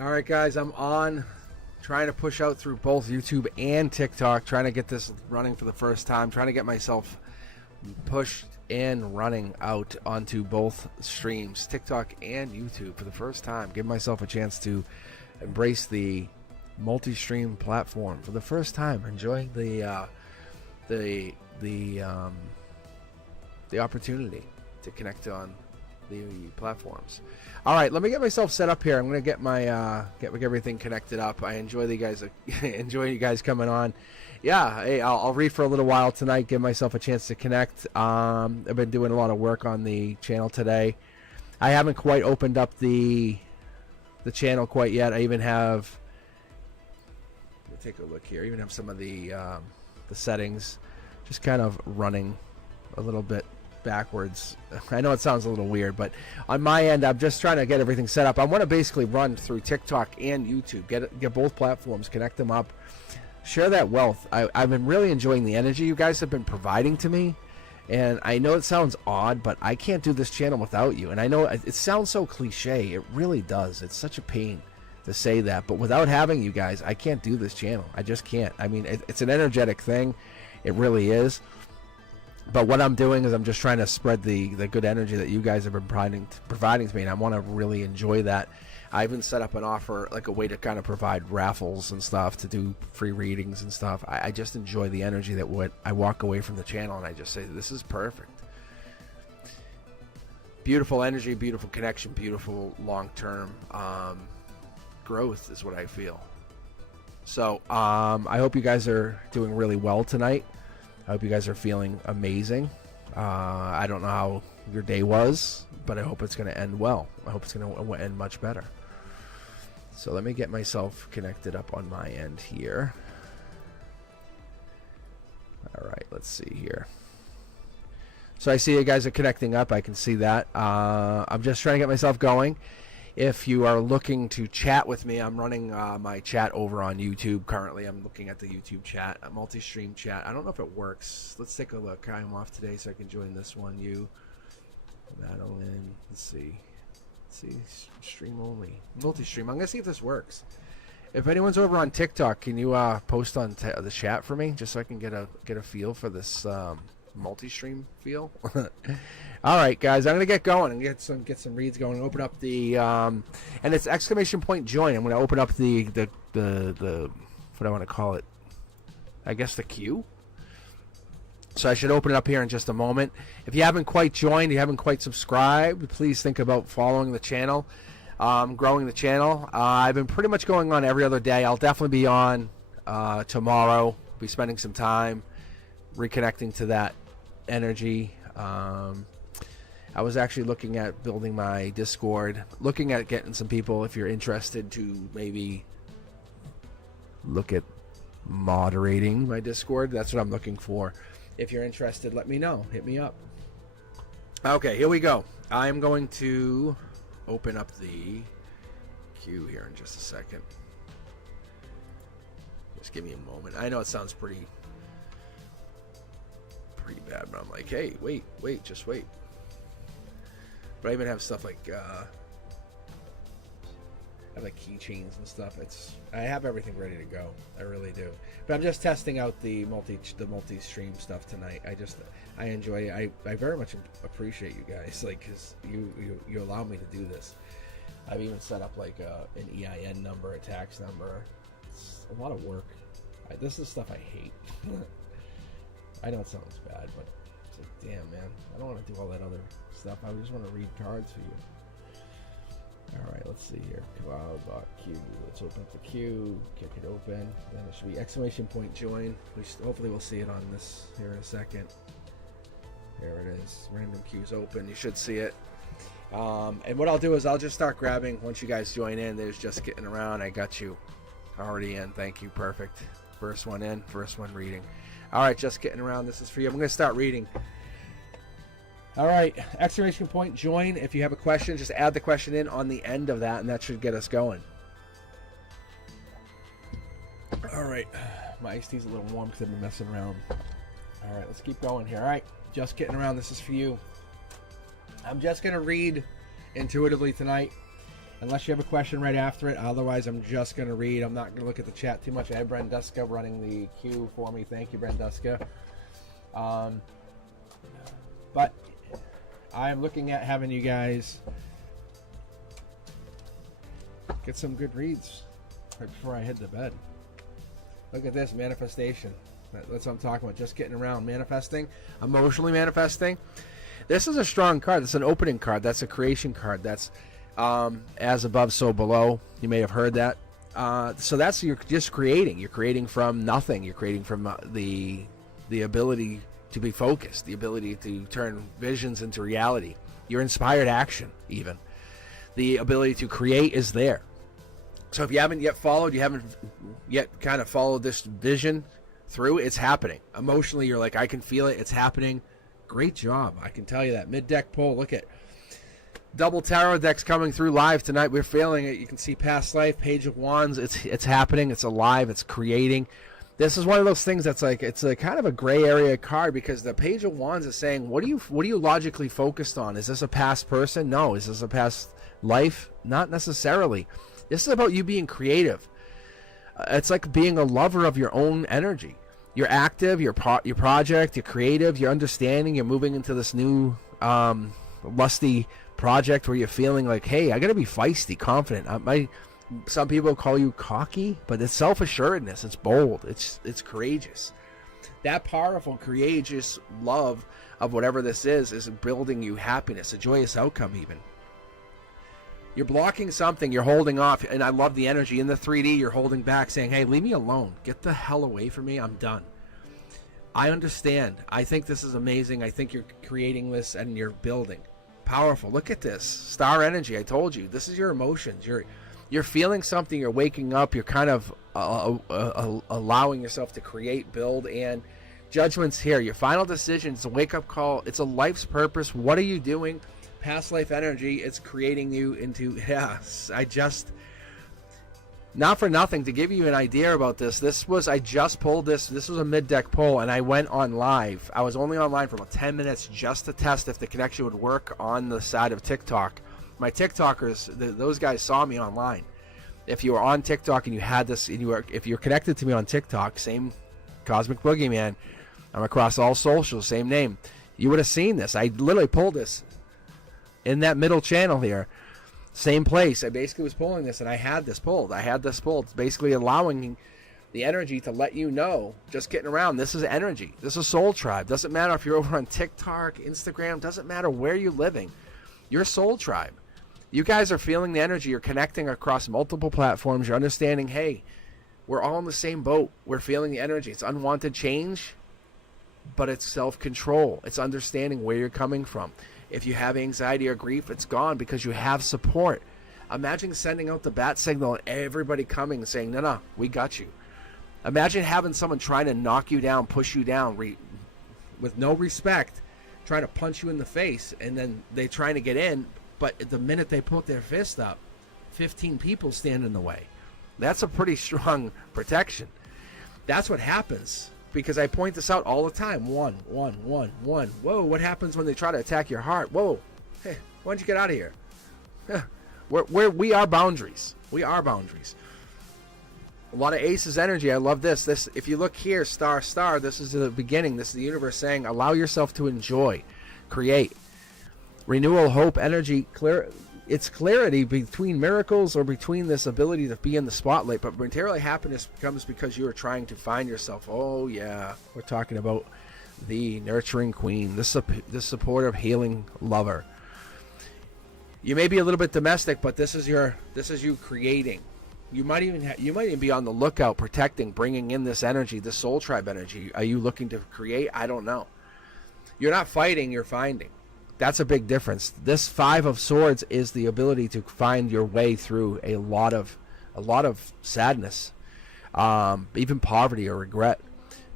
Alright guys, I'm on, trying to push out through both YouTube and TikTok, trying to get this running for the first time, trying to get myself pushed and running out onto both streams, TikTok and YouTube for the first time. Give myself a chance to embrace the multi-stream platform for the first time, enjoying the opportunity to connect on the platforms. All right, let me get myself set up here. I'm gonna get my get everything connected up. I enjoy you guys coming on. Yeah, hey, I'll read for a little while tonight. Give myself a chance to connect. I've been doing a lot of work on the channel today. I haven't quite opened up the channel quite yet. I even have. Let me take a look here. I even have some of the settings just kind of running a little bit backwards. I know it sounds a little weird, but on my end, I'm just trying to get everything set up. I want to basically run through TikTok and YouTube, get both platforms, connect them up, share that wealth. I've been really enjoying the energy you guys have been providing to me, and I know it sounds odd, but I can't do this channel without you. And I know it sounds so cliche. It really does. It's such a pain to say that, but without having you guys, I can't do this channel. I just can't. I mean, it's an energetic thing. It really is. But what I'm doing is I'm just trying to spread the good energy that you guys have been providing to me, and I want to really enjoy that. I even set up an offer, like a way to kind of provide raffles and stuff, to do free readings and stuff. I just enjoy the energy that I walk away from the channel, and I just say, this is perfect. Beautiful energy, beautiful connection, beautiful long-term growth is what I feel. So I hope you guys are doing really well tonight. I hope you guys are feeling amazing. I don't know how your day was, but I hope it's going to end well. I hope it's going to end much better. So let me get myself connected up on my end here. All right, let's see here. So I see you guys are connecting up. I can see that. I'm just trying to get myself going. If you are looking to chat with me, I'm running my chat over on YouTube currently. I'm looking at the YouTube chat, a multi-stream chat. I don't know if it works. Let's take a look. I'm off today, so I can join this one. You, Madeline. Let's see. Stream only, multi-stream. I'm gonna see if this works. If anyone's over on TikTok, can you post on the chat for me, just so I can get a feel for this multi-stream feel? All right, guys, I'm gonna get going and get some reads going. Open up the and it's exclamation point join. I'm gonna open up the what I want to call it, I guess the queue. So I should open it up here in just a moment. If you haven't quite joined, you haven't quite subscribed, please think about following the channel, growing the channel. I've been pretty much going on every other day. I'll definitely be on tomorrow. Be spending some time reconnecting to that energy. I was actually looking at building my Discord, looking at getting some people, if you're interested, to maybe look at moderating my Discord. That's what I'm looking for. If you're interested, let me know. Hit me up. Okay, here we go. I'm going to open up the queue here in just a second. Just give me a moment. I know it sounds pretty bad, but I'm like, hey, wait, just wait. But I even have stuff like I have like keychains and stuff. I have everything ready to go. I really do. But I'm just testing out the multi-stream stuff tonight. I enjoy it. I very much appreciate you guys, like, because you allow me to do this. I've even set up like an EIN number, a tax number. It's a lot of work. This is stuff I hate. I know it sounds bad, but it's like, damn, man, I don't want to do all that other stuff. I just want to read cards for you. All right, let's see here. Cloud.q. Let's open up the queue, kick it open. Then it should be exclamation point join. Hopefully we'll see it on this here in a second. There it is. Random queues open. You should see it. And what I'll do is I'll just start grabbing once you guys join in. There's just getting around. I got you already in. Thank you. Perfect. First one in, first one reading. All right, just getting around. This is for you. I'm going to start reading. All right, exclamation point join. If you have a question, just add the question in on the end of that, and that should get us going. All right, my iced tea's a little warm because I've been messing around. All right, let's keep going here. All right, just getting around. This is for you. I'm just going to read intuitively tonight. Unless you have a question right after it. Otherwise, I'm just going to read. I'm not going to look at the chat too much. I have Brenduska running the queue for me. Thank you, Brenduska. But I'm looking at having you guys get some good reads right before I head to bed. Look at this, manifestation. That's what I'm talking about. Just getting around, manifesting, emotionally manifesting. This is a strong card. It's an opening card. That's a creation card. That's as above, so below. You may have heard that. So that's, you're just creating. You're creating from nothing. You're creating from the ability to be focused, the ability to turn visions into reality. Your inspired action, even. The ability to create is there. So if you haven't yet followed, you haven't yet kind of followed this vision through, it's happening. Emotionally, you're like, I can feel it. It's happening. Great job. I can tell you that. Mid-deck pull. Look at double tarot decks coming through live tonight. We're feeling it. You can see past life, Page of Wands. It's happening. It's alive. It's creating. This is one of those things that's like, it's a kind of a gray area card, because the Page of Wands is saying, what are you logically focused on? Is this a past person? No. Is this a past life? Not necessarily. This is about you being creative. It's like being a lover of your own energy. You're active, your project, you're creative, you're understanding, you're moving into this new lusty project where you're feeling like, hey, I got to be feisty, confident. Some people call you cocky, but it's self-assuredness. It's bold. It's courageous. That powerful, courageous love of whatever this is building you happiness, a joyous outcome even. You're blocking something, you're holding off, and I love the energy. In the 3D, you're holding back, saying, hey, leave me alone. Get the hell away from me. I'm done. I understand. I think this is amazing. I think you're creating this and you're building. Powerful. Look at this. Star energy. I told you. This is your emotions. You're feeling something. You're waking up. You're kind of allowing yourself to create, build, and judgment's here. Your final decision is a wake-up call. It's a life's purpose. What are you doing? Past life energy, it's creating you into, yes, not for nothing, to give you an idea about this, I just pulled this was a mid-deck pull, and I went on live. I was only online for about 10 minutes just to test if the connection would work on the side of TikTok. My TikTokers, those guys saw me online. If you were on TikTok and you had this, if you're connected to me on TikTok, same Cosmic Boogeyman, I'm across all socials, same name, you would have seen this. I literally pulled this in that middle channel here, same place. I basically was pulling this, and I had this pulled. It's basically allowing the energy to let you know, just getting around. This is energy. This is Soul Tribe. Doesn't matter if you're over on TikTok, Instagram. Doesn't matter where you're living. You're Soul Tribe. You guys are feeling the energy. You're connecting across multiple platforms. You're understanding, hey, we're all in the same boat. We're feeling the energy. It's unwanted change, but it's self-control. It's understanding where you're coming from. If you have anxiety or grief, it's gone because you have support. Imagine sending out the bat signal and everybody coming and saying, no, we got you. Imagine having someone trying to knock you down, push you down with no respect, trying to punch you in the face, and then they trying to get in, but the minute they put their fist up, 15 people stand in the way. That's a pretty strong protection. That's what happens. Because I point this out all the time. One. Whoa, what happens when they try to attack your heart? Whoa, hey, why don't you get out of here? We are boundaries. We are boundaries. A lot of Aces energy. I love this. If you look here, star, this is the beginning. This is the universe saying, allow yourself to enjoy, create. Renewal, hope, energy, clear. It's clarity between miracles or between this ability to be in the spotlight. But material happiness comes because you are trying to find yourself. Oh, yeah. We're talking about the nurturing queen, the supportive, healing lover. You may be a little bit domestic, but this is you creating. You might even be on the lookout, protecting, bringing in this energy, this Soul Tribe energy. Are you looking to create? I don't know. You're not fighting, you're finding. That's a big difference. This Five of Swords is the ability to find your way through a lot of sadness, even poverty or regret.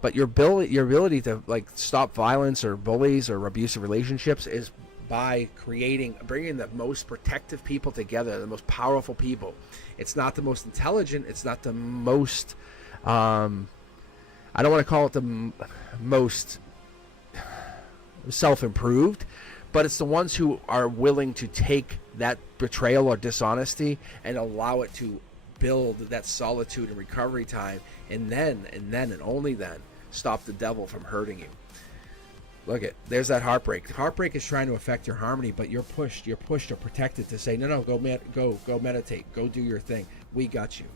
But your ability to like stop violence or bullies or abusive relationships is by bringing the most protective people together, the most powerful people. It's not the most intelligent. It's not the most. I don't want to call it the most self-improved. But it's the ones who are willing to take that betrayal or dishonesty and allow it to build that solitude and recovery time, and then and only then stop the devil from hurting you. Look at, there's that heartbreak. Heartbreak is trying to affect your harmony, but you're pushed or protected to say, no, go meditate, go do your thing. We got you.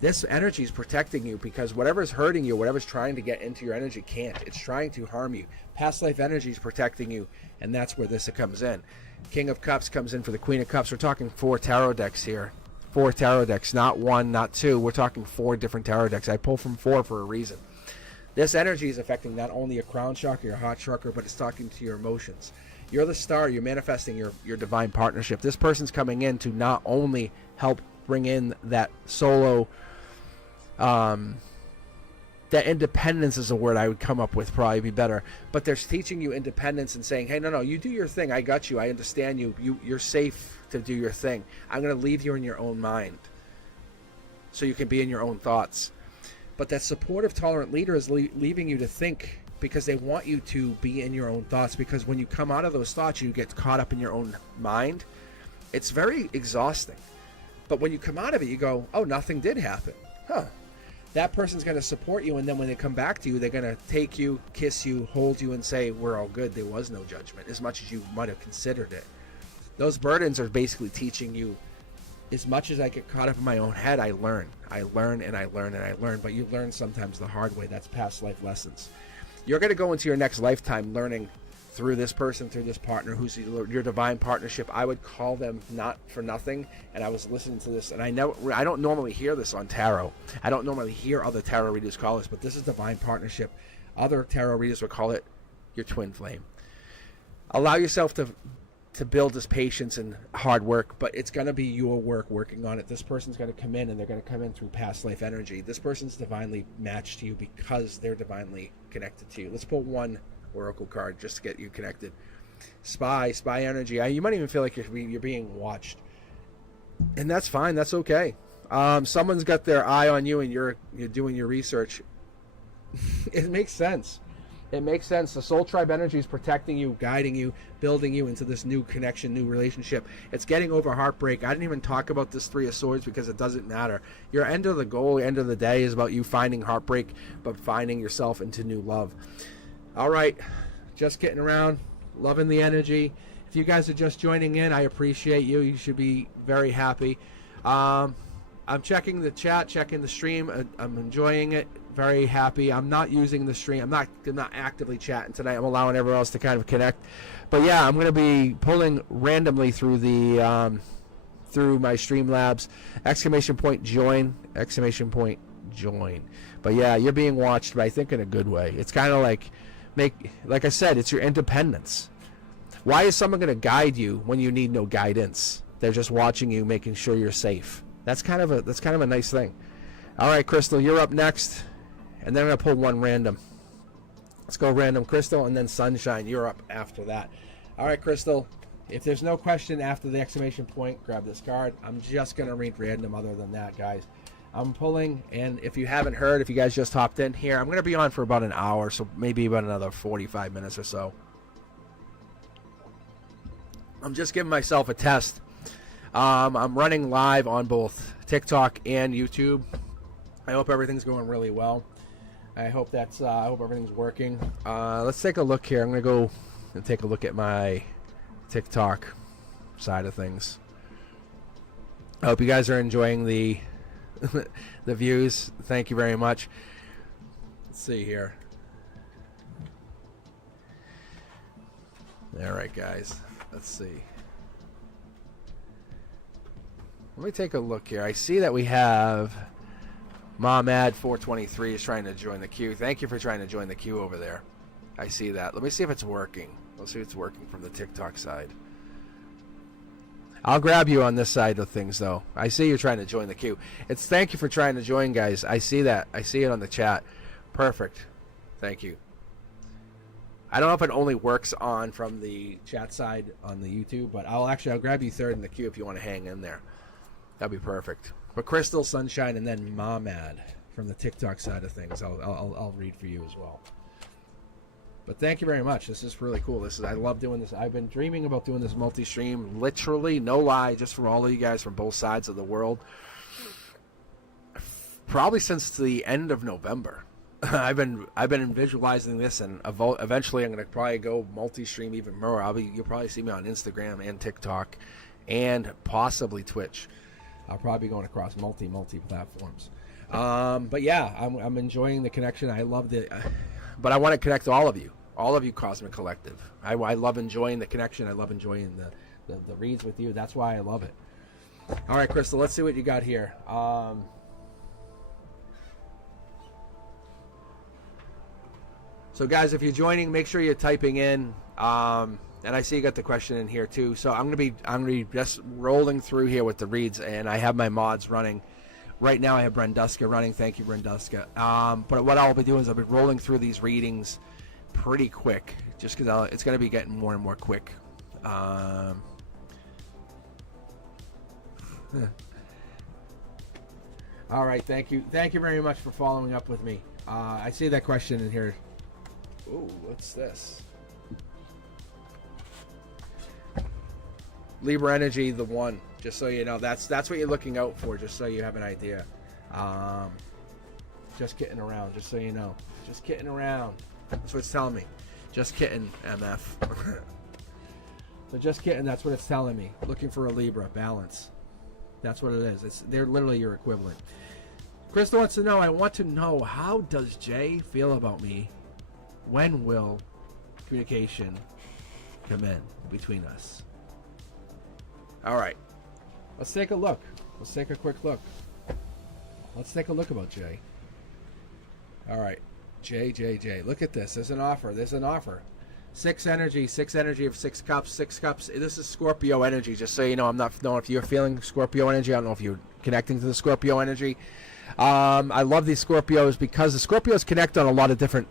This energy is protecting you because whatever's hurting you, whatever's trying to get into your energy can't. It's trying to harm you. Past life energy is protecting you, and that's where this comes in. King of Cups comes in for the Queen of Cups. We're talking 4 tarot decks here. 4 tarot decks, not 1, not 2. We're talking 4 different tarot decks. I pull from 4 for a reason. This energy is affecting not only your crown chakra, your heart chakra, but it's talking to your emotions. You're the star. You're manifesting your divine partnership. This person's coming in to not only help bring in that solo, that independence is a word I would come up with, probably be better. But they're teaching you independence and saying, hey, no, you do your thing. I got you. I understand you. You're safe to do your thing. I'm going to leave you in your own mind so you can be in your own thoughts. But that supportive, tolerant leader is leaving you to think because they want you to be in your own thoughts, because when you come out of those thoughts, you get caught up in your own mind. It's very exhausting. But when you come out of it, you go, oh, nothing did happen. That person's going to support you, and then when they come back to you, they're going to take you, kiss you, hold you, and say, we're all good. There was no judgment, as much as you might have considered it. Those burdens are basically teaching you, as much as I get caught up in my own head, I learn. I learn, and I learn, and I learn. But you learn sometimes the hard way. That's past life lessons. You're going to go into your next lifetime learning through this person, through this partner, who's your divine partnership. I would call them not for nothing. And I was listening to this, and I don't normally hear this on tarot. I don't normally hear other tarot readers call this, but this is divine partnership. Other tarot readers would call it your twin flame. Allow yourself to build this patience and hard work, but it's going to be your work working on it. This person's going to come in, and they're going to come in through past life energy. This person's divinely matched to you because they're divinely connected to you. Let's pull one oracle card just to get you connected. Spy energy. You might even feel like you're being watched, and that's fine. That's okay. Someone's got their eye on you, and you're doing your research. It makes sense. It makes sense. The soul tribe energy is protecting you, guiding you, building you into this new connection, new relationship. It's getting over heartbreak. I didn't even talk about this 3 of Swords because it doesn't matter. Your end of the goal, end of the day is about you finding heartbreak, but finding yourself into new love. All right, just getting around, loving the energy. If you guys are just joining in, I appreciate you. You should be very happy. I'm checking the chat, checking the stream. I'm enjoying it. Very happy. I'm not using the stream. I'm not actively chatting tonight. I'm allowing everyone else to kind of connect. But yeah, I'm going to be pulling randomly through the through my Streamlabs. !join! !join! But yeah, you're being watched, but I think in a good way. It's kind of like like I said, it's your independence. Why is someone going to guide you when you need no guidance? They're just watching you, making sure you're safe. That's kind of a nice thing. All right, Crystal, you're up next. And then I'm going to pull one random. Let's go random, Crystal, and then Sunshine. You're up after that. All right, Crystal, if there's no question after the exclamation point, grab this card. I'm just going to read random other than that, guys. I'm pulling, and if you haven't heard, if you guys just hopped in here, I'm going to be on for about an hour, so maybe about another 45 minutes or so. I'm just giving myself a test. I'm running live on both TikTok and YouTube. I hope everything's going really well. I hope everything's working. Let's take a look here. I'm gonna go and take a look at my TikTok side of things. I hope you guys are enjoying the the views. Thank you very much. Let's see here. All right, guys. Let's see. Let me take a look here. I see that we have Momad423 is trying to join the queue. Thank you for trying to join the queue over there. I see that. Let me see if it's working. Let's see if it's working from the TikTok side. I'll grab you on this side of things, though. I see you're trying to join the queue. Thank you for trying to join, guys. I see that. I see it on the chat. Perfect. Thank you. I don't know if it only works on from the chat side on the YouTube, but I'll grab you third in the queue if you want to hang in there. That'd be perfect. But Crystal, Sunshine, and then Momad from the TikTok side of things, I'll read for you as well. But thank you very much. This is really cool. I love doing this. I've been dreaming about doing this multi-stream, literally, no lie, just for all of you guys from both sides of the world. Probably since the end of November. I've been visualizing this, and eventually I'm going to probably go multi-stream even more. You'll probably see me on Instagram and TikTok, and possibly Twitch. I'll probably be going across multi platforms. But yeah, I'm enjoying the connection. I love it, but I want to connect all of you Cosmic Collective. I love enjoying the connection. I love enjoying the reads with you. That's why I love it. All right, Crystal, let's see what you got here. So guys, if you're joining, make sure you're typing in. And I see you got the question in here too. So I'm gonna be just rolling through here with the reads, and I have my mods running. Right now I have Brenduska running. Thank you, Brenduska. But what I'll be doing is I'll be rolling through these readings pretty quick, just because it's gonna be getting more and more quick. All right, thank you very much for following up with me. I see that question in here. Ooh, what's this? Libra Energy, the one. Just so you know, that's what you're looking out for. Just so you have an idea. Just kidding around. Just so you know, just kidding around. That's what it's telling me. Just kidding, MF. So just kidding. That's what it's telling me. Looking for a Libra balance. That's what it is. They're literally your equivalent. Crystal wants to know. I want to know, how does Jay feel about me? When will communication come in between us? All right, let's take a look. Let's take a quick look. Let's take a look about Jay. All right, Jay. Look at this. There's an offer. 6 energy of 6 cups. 6 cups. This is Scorpio energy. Just so you know, I'm not knowing if you're feeling Scorpio energy. I don't know if you're connecting to the Scorpio energy. I love these Scorpios because the Scorpios connect on a lot of different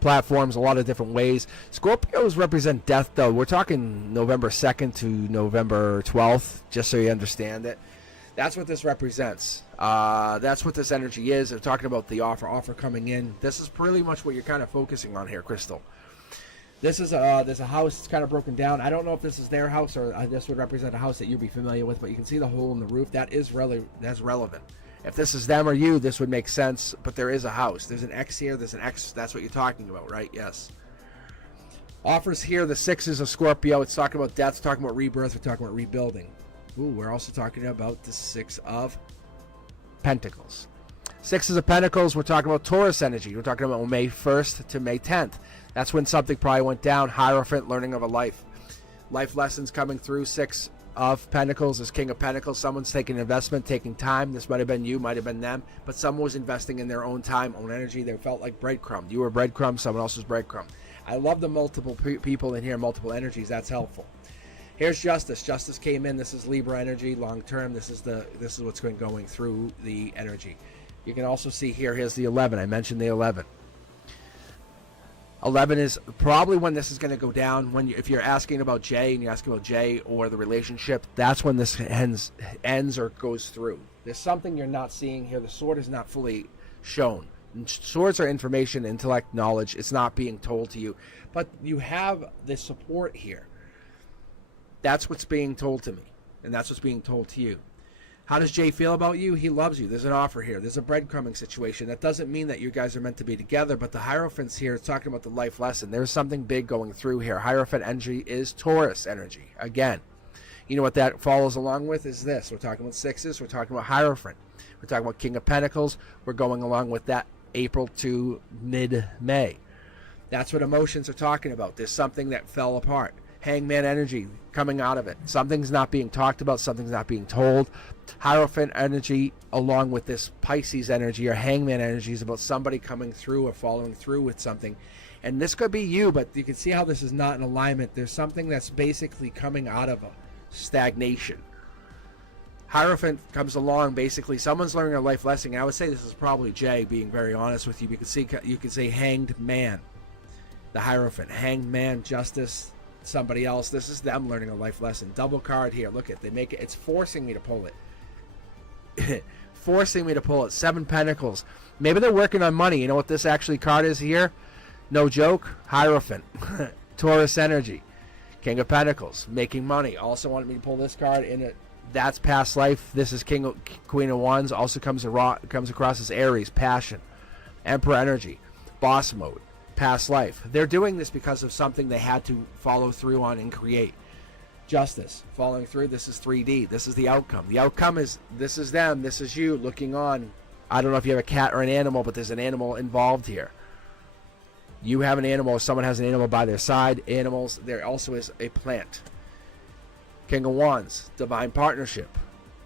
platforms, a lot of different ways. Scorpios represent death, though. We're talking November 2nd to November 12th, just so you understand it. That's what this represents. That's what this energy is. They're talking about the offer coming in. This is pretty much what you're kind of focusing on here, Crystal. This is there's a house that's kind of broken down. I don't know if this is their house or this would represent a house that you'd be familiar with, but you can see the hole in the roof. That's relevant. If this is them or you, this would make sense, but there is a house. There's an X here, there's an X. That's what you're talking about, right? Yes. Offers here, the 6 is a Scorpio. It's talking about death, it's talking about rebirth, we're talking about rebuilding. Ooh, we're also talking about the 6 of Pentacles. 6 of Pentacles, we're talking about Taurus energy. We're talking about May 1st to May 10th. That's when something probably went down. Hierophant, learning of a life. Life lessons coming through. 6 of Pentacles is King of Pentacles. Someone's taking investment, taking time. This might have been you, might have been them, but someone was investing in their own time, own energy. They felt like breadcrumb. You were breadcrumb, someone else was breadcrumb. I love the multiple people in here, multiple energies. That's helpful. Here's Justice. Justice came in. This is Libra energy, long term. This is what's going through the energy. You can also see here's the 11. I mentioned the 11. 11 is probably when this is going to go down. If you're asking about Jay and you're asking about Jay or the relationship, that's when this ends or goes through. There's something you're not seeing here. The sword is not fully shown. Swords are information, intellect, knowledge. It's not being told to you. But you have the support here. That's what's being told to me. And that's what's being told to you. How does Jay feel about you? He loves you. There's an offer here. There's a breadcrumbing situation. That doesn't mean that you guys are meant to be together, but the Hierophant's here is talking about the life lesson. There's something big going through here. Hierophant energy is Taurus energy. Again, you know what that follows along with is this. We're talking about 6s. We're talking about Hierophant. We're talking about King of Pentacles. We're going along with that April to mid-May. That's what emotions are talking about. There's something that fell apart. Hangman energy coming out of it. Something's not being talked about. Something's not being told. Hierophant energy along with this Pisces energy or Hangman energy is about somebody coming through or following through with something. And this could be you, but you can see how this is not in alignment. There's something that's basically coming out of a stagnation. Hierophant comes along, basically someone's learning a life lesson. I would say this is probably Jay, being very honest with you. You could say hanged man. The Hierophant, hanged man, justice, somebody else. This is them learning a life lesson. Double card here. Look at, they make it. It's forcing me to pull it. Forcing me to pull it. 7 Pentacles. Maybe they're working on money. You know what this actually card is here? No joke. Hierophant. Taurus energy. King of Pentacles. Making money. Also wanted me to pull this card in it. That's past life. This is Queen of Wands. Also comes across as Aries. Passion. Emperor energy. Boss mode. Past life. They're doing this because of something they had to follow through on and create. Justice. Following through. This is 3D. This is the outcome. The outcome is this is them. This is you looking on. I don't know if you have a cat or an animal, but there's an animal involved here. You have an animal, someone has an animal by their side. Animals, there also is a plant. King of Wands, divine partnership.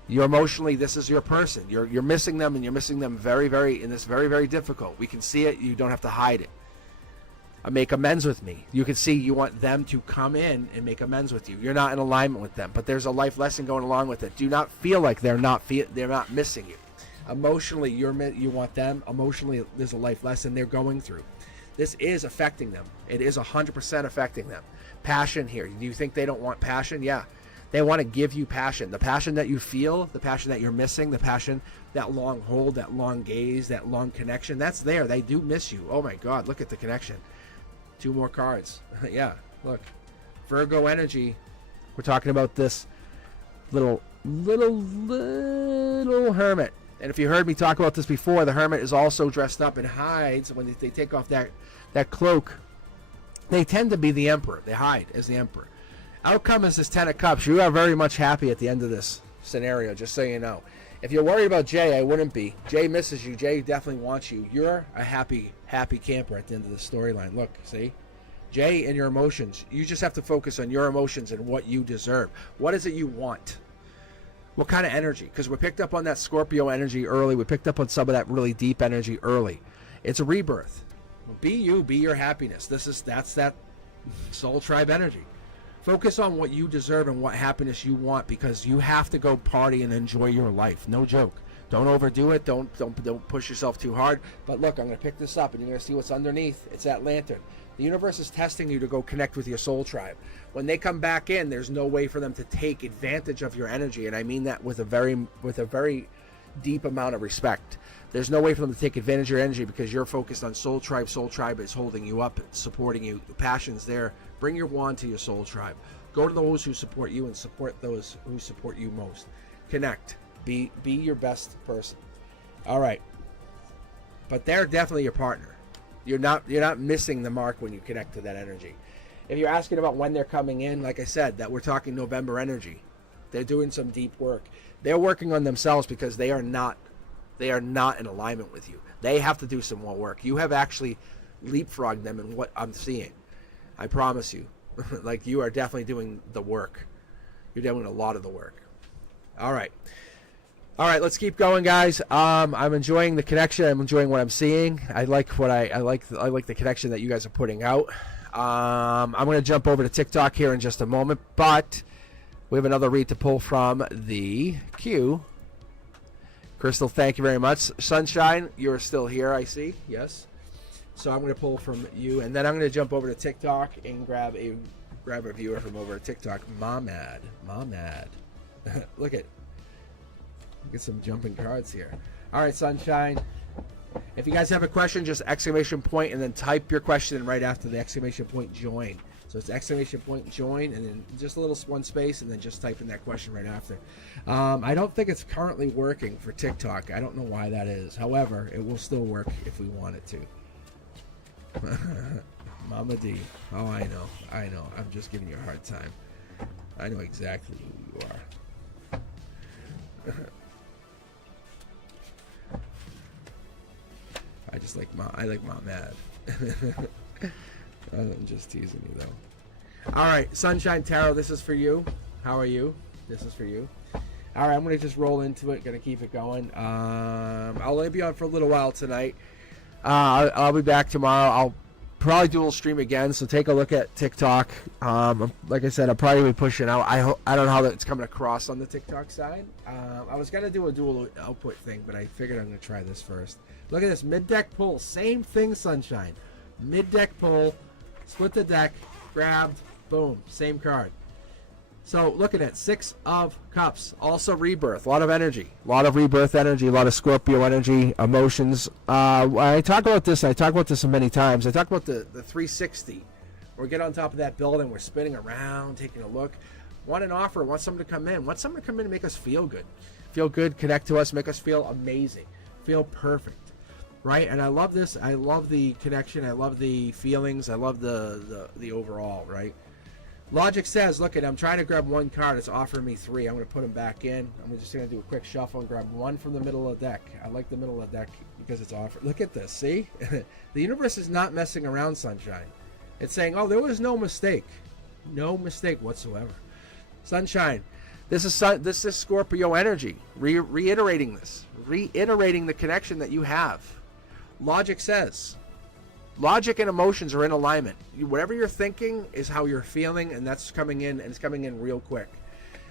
You're emotionally, this is your person. You're missing them, and you're missing them very, very, and it's very, very difficult. We can see it, you don't have to hide it. Make amends with me. You can see you want them to come in and make amends with you. You're not in alignment with them, but there's a life lesson going along with it. Do not feel like they're not missing you. Emotionally, you want them. Emotionally, there's a life lesson they're going through. This is affecting them. It is 100% affecting them. Passion here. Do you think they don't want passion? Yeah. They want to give you passion. The passion that you feel, the passion that you're missing, the passion, that long hold, that long gaze, that long connection, that's there. They do miss you. Oh my God, look at the connection. 2 more cards. Yeah, look. Virgo energy. We're talking about this little hermit. And if you heard me talk about this before, the hermit is also dressed up and hides. When they take off that cloak, they tend to be the emperor. They hide as the emperor. Outcome is this 10 of Cups. You are very much happy at the end of this scenario, just so you know. If you're worried about Jay, I wouldn't be. Jay misses you. Jay definitely wants you. You're a happy camper at the end of the storyline. Look, see? Jay and your emotions. You just have to focus on your emotions and what you deserve. What is it you want? What kind of energy? Because we picked up on that Scorpio energy early. We picked up on some of that really deep energy early. It's a rebirth. Be you. Be your happiness. That's that soul tribe energy. Focus on what you deserve and what happiness you want, because you have to go party and enjoy your life. No joke. Don't overdo it. Don't push yourself too hard. But look, I'm going to pick this up and you're going to see what's underneath. It's that lantern. The universe is testing you to go connect with your soul tribe. When they come back in, there's no way for them to take advantage of your energy, and I mean that with a very deep amount of respect. There's no way for them to take advantage of your energy because you're focused on soul tribe. Soul tribe is holding you up, supporting you. The passion's there. Bring your wand to your soul tribe. Go to those who support you and support those who support you most. Connect. Be your best person. All right. But they're definitely your partner. You're not missing the mark when you connect to that energy. If you're asking about when they're coming in, like I said, that we're talking November energy. They're doing some deep work. They're working on themselves because they are not in alignment with you. They have to do some more work. You have actually leapfrogged them in what I'm seeing. I promise you. Like, you are definitely doing the work. You're doing a lot of the work. All right, let's keep going, guys. I'm enjoying the connection. I'm enjoying what I'm seeing. I like the connection that you guys are putting out. I'm going to jump over to TikTok here in just a moment, but we have another read to pull from the queue. Crystal, thank you very much. Sunshine, you're still here, I see. Yes. So I'm going to pull from you, and then I'm going to jump over to TikTok and grab a viewer from over at TikTok. Momad. Look at some jumping cards here. All right, Sunshine. If you guys have a question, just exclamation point and then type your question in right after the exclamation point join. So it's exclamation point join and then just a little one space and then just type in that question right after. I don't think it's currently working for TikTok. I don't know why that is. However, it will still work if we want it to. Mama D. Oh, I know. I'm just giving you a hard time. I know exactly who you are. I like Mom Mad. I'm just teasing you though. All right, Sunshine Tarot, this is for you. How are you? This is for you. All right, I'm gonna just roll into it. Gonna keep it going. I'll only be on for a little while tonight. I'll be back tomorrow. I'll probably do a little stream again. So take a look at TikTok. Like I said, I'll probably be pushing out. I don't know how that's coming across on the TikTok side. I was gonna do a dual output thing, but I figured I'm gonna try this first. Look at this mid-deck pull. Same thing, Sunshine. Mid-deck pull. Split the deck. Grabbed. Boom. Same card. So looking at 6 of Cups, also rebirth, a lot of energy, a lot of rebirth energy, a lot of Scorpio energy, emotions. I talk about this many times. I talk about the 360. We get on top of that building, we're spinning around, taking a look. Want an offer, want someone to come in, and make us feel good. Feel good, connect to us, make us feel amazing, feel perfect, right? And I love this. I love the connection. I love the feelings. I love the overall, right? Logic says, look, I'm trying to grab 1 card. It's offering me 3. I'm going to put them back in. I'm just going to do a quick shuffle and grab 1 from the middle of the deck. I like the middle of the deck because it's offered. Look at this. See? The universe is not messing around, Sunshine. It's saying, oh, there was no mistake. No mistake whatsoever. Sunshine. This is Scorpio energy. Reiterating the connection that you have. Logic says, logic and emotions are in alignment. Whatever you're thinking is how you're feeling, and that's coming in, and it's coming in real quick.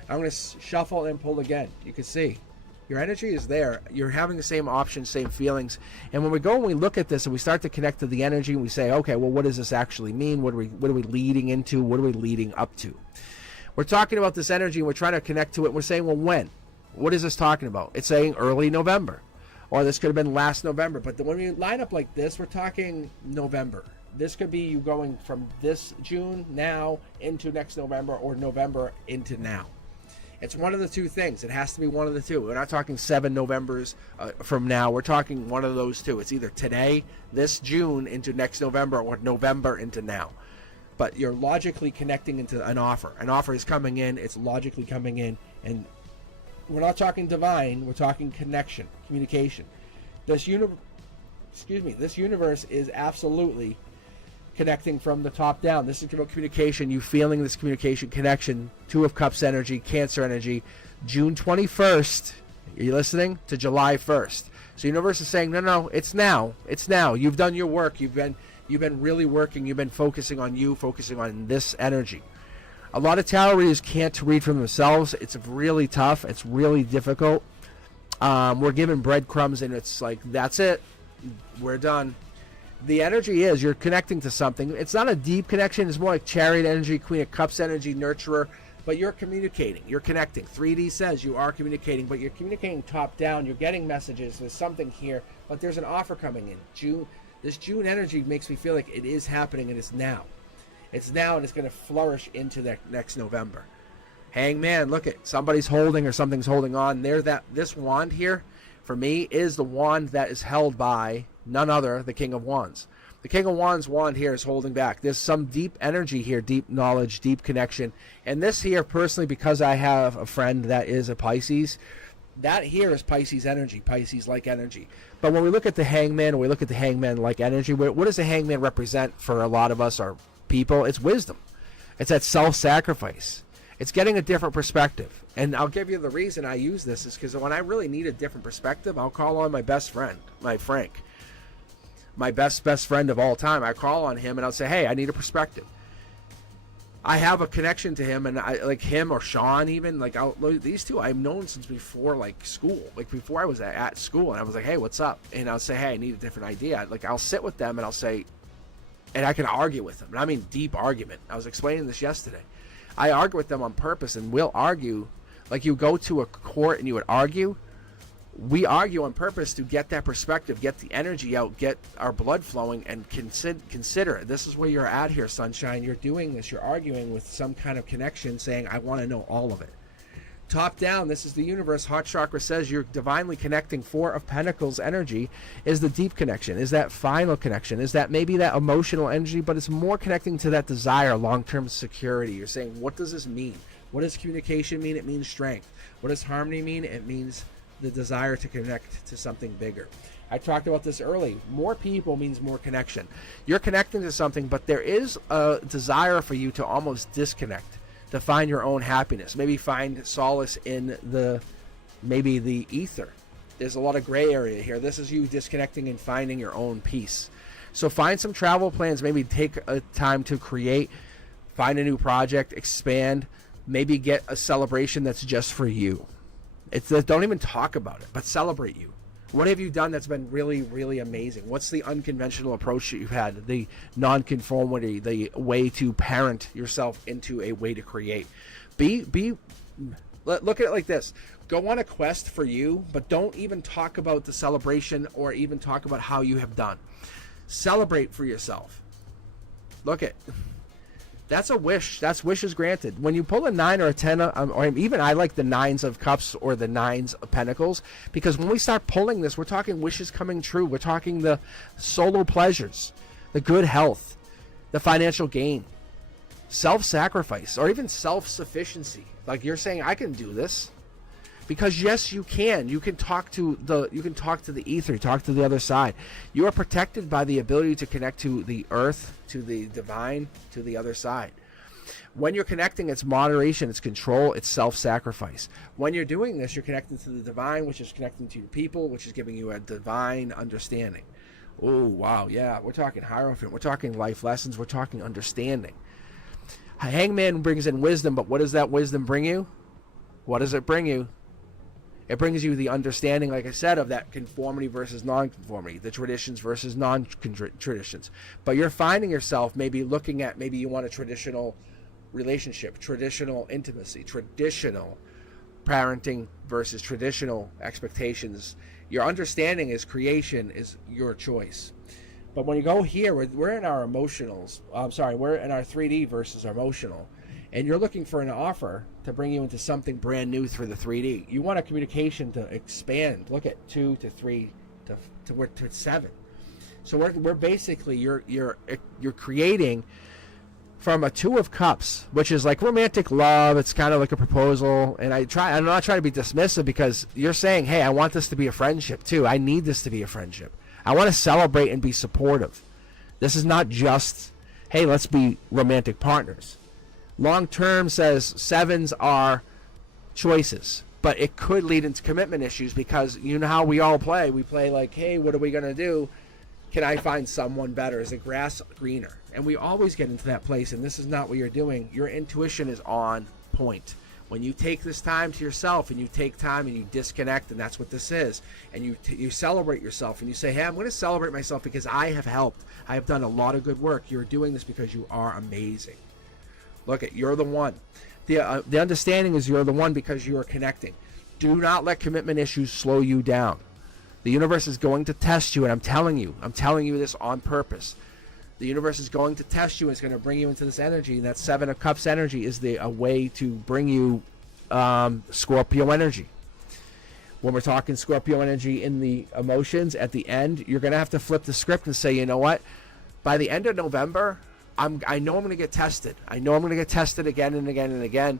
I'm going to shuffle and pull again. You can see your energy is there. You're having the same options, same feelings. And when we go and we look at this and we start to connect to the energy, and we say, okay, well, what does this actually mean? What are we leading into? What are we leading up to? We're talking about this energy, and we're trying to connect to it. And we're saying, well, when? What is this talking about? It's saying early November. Or this could have been last November. But when we line up like this, we're talking November. This could be you going from this June now into next November, or November into now. It's one of the two things. It has to be one of the two. We're not talking 7 Novembers from now. We're talking one of those two. It's either today, this June, into next November, or November into now. But you're logically connecting into an offer. An offer is coming in. It's logically coming in. And we're not talking divine. We're talking connection, communication. This universe is absolutely connecting from the top down. This is about communication. You feeling this communication connection. 2 of Cups energy, Cancer energy. June 21st. Are you listening? To July 1st. So universe is saying, no, it's now. It's now. You've done your work. You've been really working. You've been focusing on you, focusing on this energy. A lot of tarot readers can't read for themselves. It's really tough. It's really difficult. We're given breadcrumbs, and it's like, that's it. We're done. The energy is you're connecting to something. It's not a deep connection. It's more like Chariot energy, Queen of Cups energy, Nurturer. But you're communicating. You're connecting. 3D says you are communicating, but you're communicating top down. You're getting messages. There's something here, but there's an offer coming in. This June energy makes me feel like it is happening, and it's now. It's now, and it's going to flourish into that next November. Hangman, look at somebody's holding or something's holding on. This wand here, for me, is the wand that is held by none other, the King of Wands. The King of Wands wand here is holding back. There's some deep energy here, deep knowledge, deep connection. And this here, personally, because I have a friend that is a Pisces, that here is Pisces energy, Pisces-like energy. But when we look at the Hangman, we look at the Hangman-like energy, what does the Hangman represent for a lot of us, our people? It's wisdom. It's that self-sacrifice. It's getting a different perspective. And I'll give you the reason I use this is because when I really need a different perspective, I'll call on my best friend, my Frank. My best friend of all time. I call on him and I'll say, hey, I need a perspective. I have a connection to him, and I like him or Sean even. Like these two I've known since before school. Like before I was at school, and I was like, hey, what's up? And I'll say, hey, I need a different idea. Like I'll sit with them and I'll say, and I can argue with them. And I mean deep argument. I was explaining this yesterday. I argue with them on purpose, and we'll argue like you go to a court and you would argue. We argue on purpose to get that perspective, get the energy out, get our blood flowing, and consider it. This is where you're at here, Sunshine. You're doing this. You're arguing with some kind of connection, saying, I want to know all of it. Top down, this is the universe. Heart chakra says you're divinely connecting. 4 of Pentacles energy is the deep connection, is that final connection, is that maybe that emotional energy, but it's more connecting to that desire, long-term security. You're saying, what does this mean? What does communication mean? It means strength. What does harmony mean? It means the desire to connect to something bigger. I talked about this early. More people means more connection. You're connecting to something, but there is a desire for you to almost disconnect, to find your own happiness. Maybe find solace in the ether. There's a lot of gray area here. This is you disconnecting and finding your own peace. So find some travel plans. Maybe take a time to create, find a new project, expand, maybe get a celebration that's just for you. Don't even talk about it, but celebrate you. What have you done that's been really, really amazing? What's the unconventional approach that you've had? The non-conformity, the way to parent yourself into a way to create. Look at it like this. Go on a quest for you, but don't even talk about the celebration or even talk about how you have done. Celebrate for yourself. Look at, that's a wish. That's wishes granted. When you pull a 9 or a 10, or even I like the 9s of cups or the 9s of pentacles, because when we start pulling this, we're talking wishes coming true. We're talking the solo pleasures, the good health, the financial gain, self-sacrifice, or even self-sufficiency. Like you're saying, I can do this. Because yes, you can. You can talk to the ether, talk to the other side. You are protected by the ability to connect to the earth, to the divine, to the other side. When you're connecting, it's moderation, it's control, it's self-sacrifice. When you're doing this, you're connecting to the divine, which is connecting to your people, which is giving you a divine understanding. Oh, wow, yeah, we're talking Hierophant, we're talking life lessons, we're talking understanding. Hangman brings in wisdom, but what does that wisdom bring you? What does it bring you? It brings you the understanding, like I said, of that conformity versus non-conformity, the traditions versus non-traditions. But you're finding yourself maybe looking at, maybe you want a traditional relationship, traditional intimacy, traditional parenting versus traditional expectations. Your understanding is creation is your choice. But when you go here, we're in our emotionals. We're in our 3D versus our emotional. And you're looking for an offer to bring you into something brand new through the 3D. You want a communication to expand. Look at 2 to 3 to 7. So we're basically you're creating from a 2 of cups, which is like romantic love. It's kind of like a proposal. And I'm not trying to be dismissive, because you're saying, hey, I want this to be a friendship too. I need this to be a friendship. I want to celebrate and be supportive. This is not just, hey, let's be romantic partners. Long term says 7s are choices, but it could lead into commitment issues, because you know how we all play. We play like, hey, what are we going to do? Can I find someone better? Is the grass greener? And we always get into that place, and this is not what you're doing. Your intuition is on point. When you take this time to yourself, and you take time and you disconnect, and that's what this is, and you celebrate yourself, and you say, hey, I'm going to celebrate myself because I have helped. I have done a lot of good work. You're doing this because you are amazing. Look at, you're the one. The understanding is you're the one because you are connecting. Do not let commitment issues slow you down. The universe is going to test you, and I'm telling you this on purpose. The universe is going to test you, and it's going to bring you into this energy, and that 7 of Cups energy is a way to bring you Scorpio energy. When we're talking Scorpio energy in the emotions, at the end, you're going to have to flip the script and say, you know what? By the end of November, I know I'm going to get tested. I know I'm going to get tested again and again and again.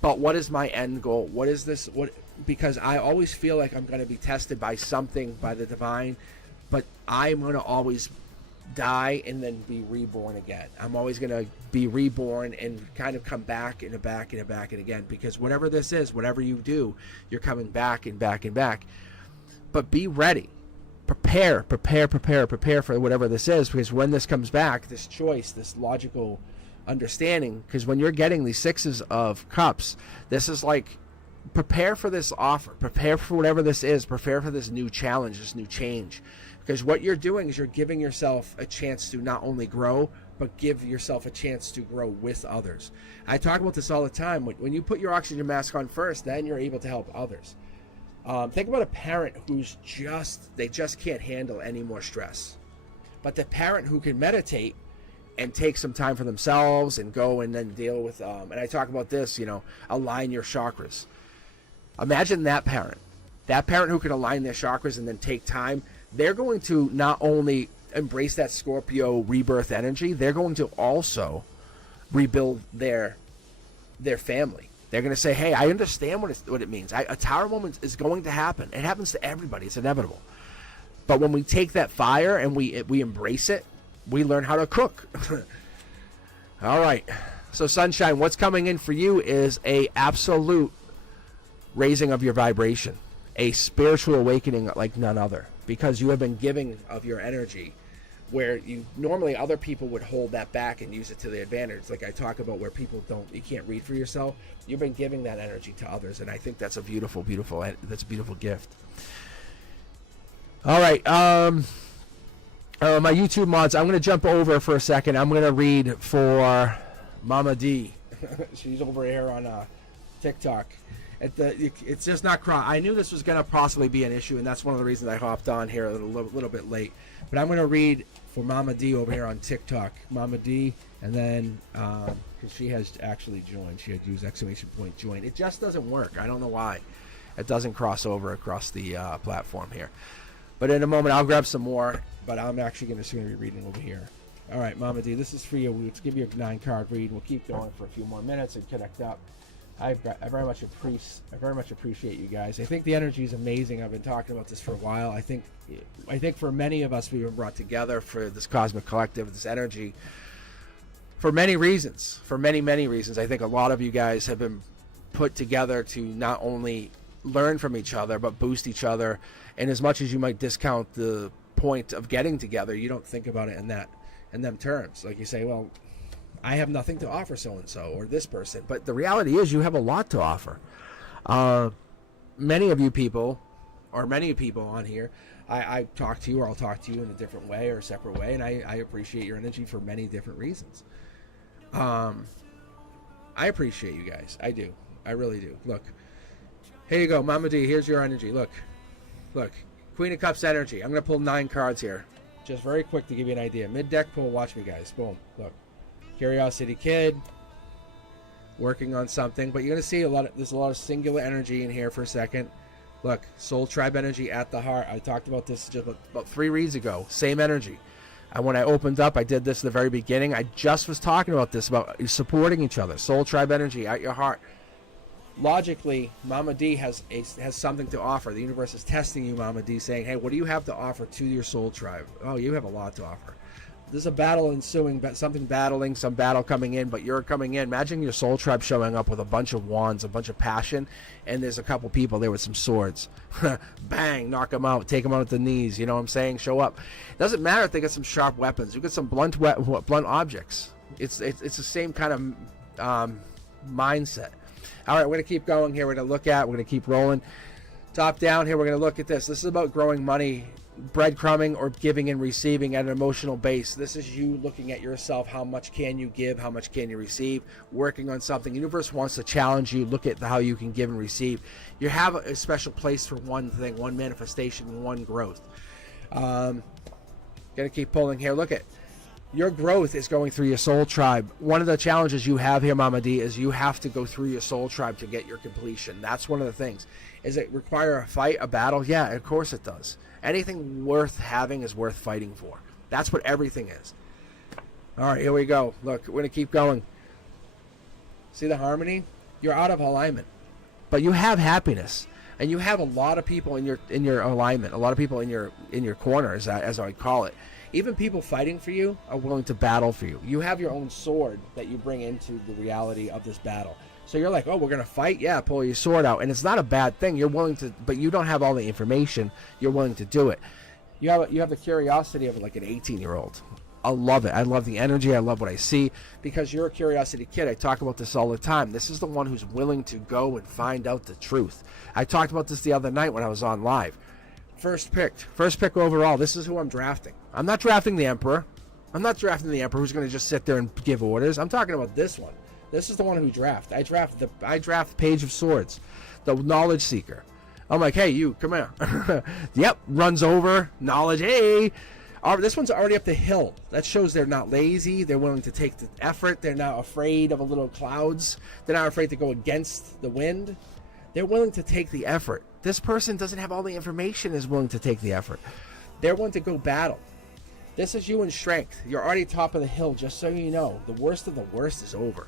But what is my end goal? What is this? Because I always feel like I'm going to be tested by something, by the divine. But I'm going to always die and then be reborn again. I'm always going to be reborn and kind of come back and back and back and again. Because whatever this is, whatever you do, you're coming back and back and back. But be ready. Prepare for whatever this is, because when this comes back, this choice, this logical understanding, because when you're getting these 6s of Cups, this is like, prepare for this offer, prepare for whatever this is, prepare for this new challenge, this new change, because what you're doing is you're giving yourself a chance to not only grow, but give yourself a chance to grow with others. I talk about this all the time. When you put your oxygen mask on first, then you're able to help others. Think about a parent who's they just can't handle any more stress. But the parent who can meditate and take some time for themselves and go and then deal with, and I talk about this, align your chakras. Imagine that parent who can align their chakras and then take time. They're going to not only embrace that Scorpio rebirth energy, they're going to also rebuild their family. They're going to say, hey, I understand what it means. A tower moment is going to happen. It happens to everybody. It's inevitable. But when we take that fire and we embrace it, we learn how to cook. All right. So, Sunshine, what's coming in for you is a absolute raising of your vibration, a spiritual awakening like none other, because you have been giving of your energy where you normally other people would hold that back and use it to their advantage. Like I talk about where people you can't read for yourself. You've been giving that energy to others, and I think that's a beautiful gift. All right, my YouTube mods, I'm going to jump over for a second. I'm going to read for Mama D. She's over here on TikTok. It's just not I knew this was going to possibly be an issue, and that's one of the reasons I hopped on here a little bit late. But I'm going to read for Mama D over here on TikTok. Mama D, and then because she has actually joined. She had used ! Join. It just doesn't work. I don't know why. It doesn't cross over across the platform here. But in a moment, I'll grab some more. But I'm actually going to be reading over here. All right, Mama D, this is for you. Let's give you a 9-card read. We'll keep going for a few more minutes and connect up. I very much appreciate you guys. I think the energy is amazing. I've been talking about this for a while. I think for many of us, we've been brought together for this cosmic collective, this energy, for many reasons. For many reasons. I think a lot of you guys have been put together to not only learn from each other, but boost each other. And as much as you might discount the point of getting together, you don't think about it in them terms. Like you say, well, I have nothing to offer so-and-so or this person. But the reality is you have a lot to offer. Many people on here, I talk to you, or I'll talk to you in a different way or a separate way, and I appreciate your energy for many different reasons. I appreciate you guys. I do. I really do. Look. Here you go, Mama D. Here's your energy. Look. Queen of Cups energy. I'm going to pull 9 cards here. Just very quick to give you an idea. Mid-deck pull. Watch me, guys. Boom. Look. Curiosity Kid. Working on something. But you're going to see there's a lot of singular energy in here for a second. Look. Soul Tribe energy at the heart. I talked about this just about 3 reads ago. Same energy. And when I opened up, I did this at the very beginning. I just was talking about this, about supporting each other. Soul Tribe energy at your heart. Logically, Mama D has something to offer. The universe is testing you, Mama D, saying, hey, what do you have to offer to your soul tribe? Oh, you have a lot to offer. There's a battle ensuing, some battle coming in, but you're coming in. Imagine your soul tribe showing up with a bunch of wands, a bunch of passion, and there's a couple people there with some swords. Bang, knock them out, take them out at the knees, you know what I'm saying? Show up. It doesn't matter if they get some sharp weapons. You get some blunt objects. It's the same kind of mindset. All right, we're going to keep going here. We're going to keep rolling. Top down here, we're going to look at this. This is about growing money, breadcrumbing, or giving and receiving at an emotional base. This is you looking at yourself. How much can you give? How much can you receive? Working on something. The universe wants to challenge you. Look at how you can give and receive. You have a special place for one thing, one manifestation, one growth. Going to keep pulling here. Look at your growth is going through your soul tribe. One of the challenges you have here, Mama D, is you have to go through your soul tribe to get your completion. That's one of the things. Does it require a fight, a battle? Yeah, of course it does. Anything worth having is worth fighting for. That's what everything is. All right, here we go. Look, we're going to keep going. See the harmony? You're out of alignment, but you have happiness, and you have a lot of people in your alignment. A lot of people in your corner, as I call it. Even people fighting for you are willing to battle for you. You have your own sword that you bring into the reality of this battle. So you're like, oh, we're going to fight? Yeah, pull your sword out. And it's not a bad thing. You're willing to, but you don't have all the information. You're willing to do it. You have the curiosity of like an 18-year-old. I love it. I love the energy. I love what I see because you're a curiosity kid. I talk about this all the time. This is the one who's willing to go and find out the truth. I talked about this the other night when I was on live. First pick overall. This is who I'm drafting. I'm not drafting the Emperor. I'm not drafting the Emperor who's going to just sit there and give orders. I'm talking about this one. This is the one who draft. I draft Page of Swords, the knowledge seeker. I'm like, hey, you, come here. Yep, runs over, knowledge, hey. This one's already up the hill. That shows they're not lazy. They're willing to take the effort. They're not afraid of a little clouds. They're not afraid to go against the wind. They're willing to take the effort. This person doesn't have all the information, is willing to take the effort. They're willing to go battle. This is you in strength. You're already top of the hill, just so you know. The worst of the worst is over.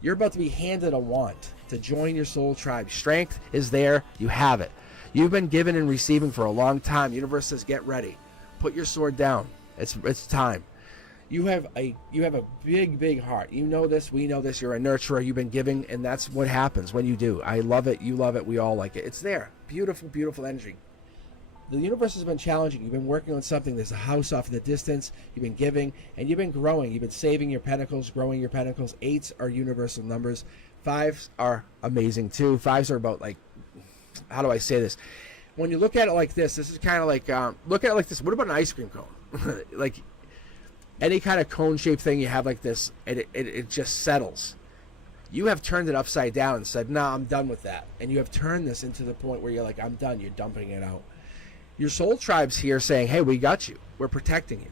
You're about to be handed a wand to join your soul tribe. Strength is there. You have it. You've been given and receiving for a long time. Universe says, get ready. Put your sword down. It's time. You have a big heart. You know this. We know this. You're a nurturer. You've been giving, and that's what happens when you do. I love it. You love it. We all like it. It's there. Beautiful energy. The universe has been challenging. You've been working on something. There's a house off in the distance. You've been giving, and you've been growing. You've been saving your pentacles, growing your pentacles. 8s are universal numbers. 5s are amazing too. 5s are about, like, how do I say this? When you look at it like this is kind of like, look at it like this. What about an ice cream cone? Like any kind of cone-shaped thing you have like this, it just settles. You have turned it upside down and said, nah, I'm done with that. And you have turned this into the point where you're like, I'm done. You're dumping it out. Your soul tribe's here saying, hey, we got you. We're protecting you.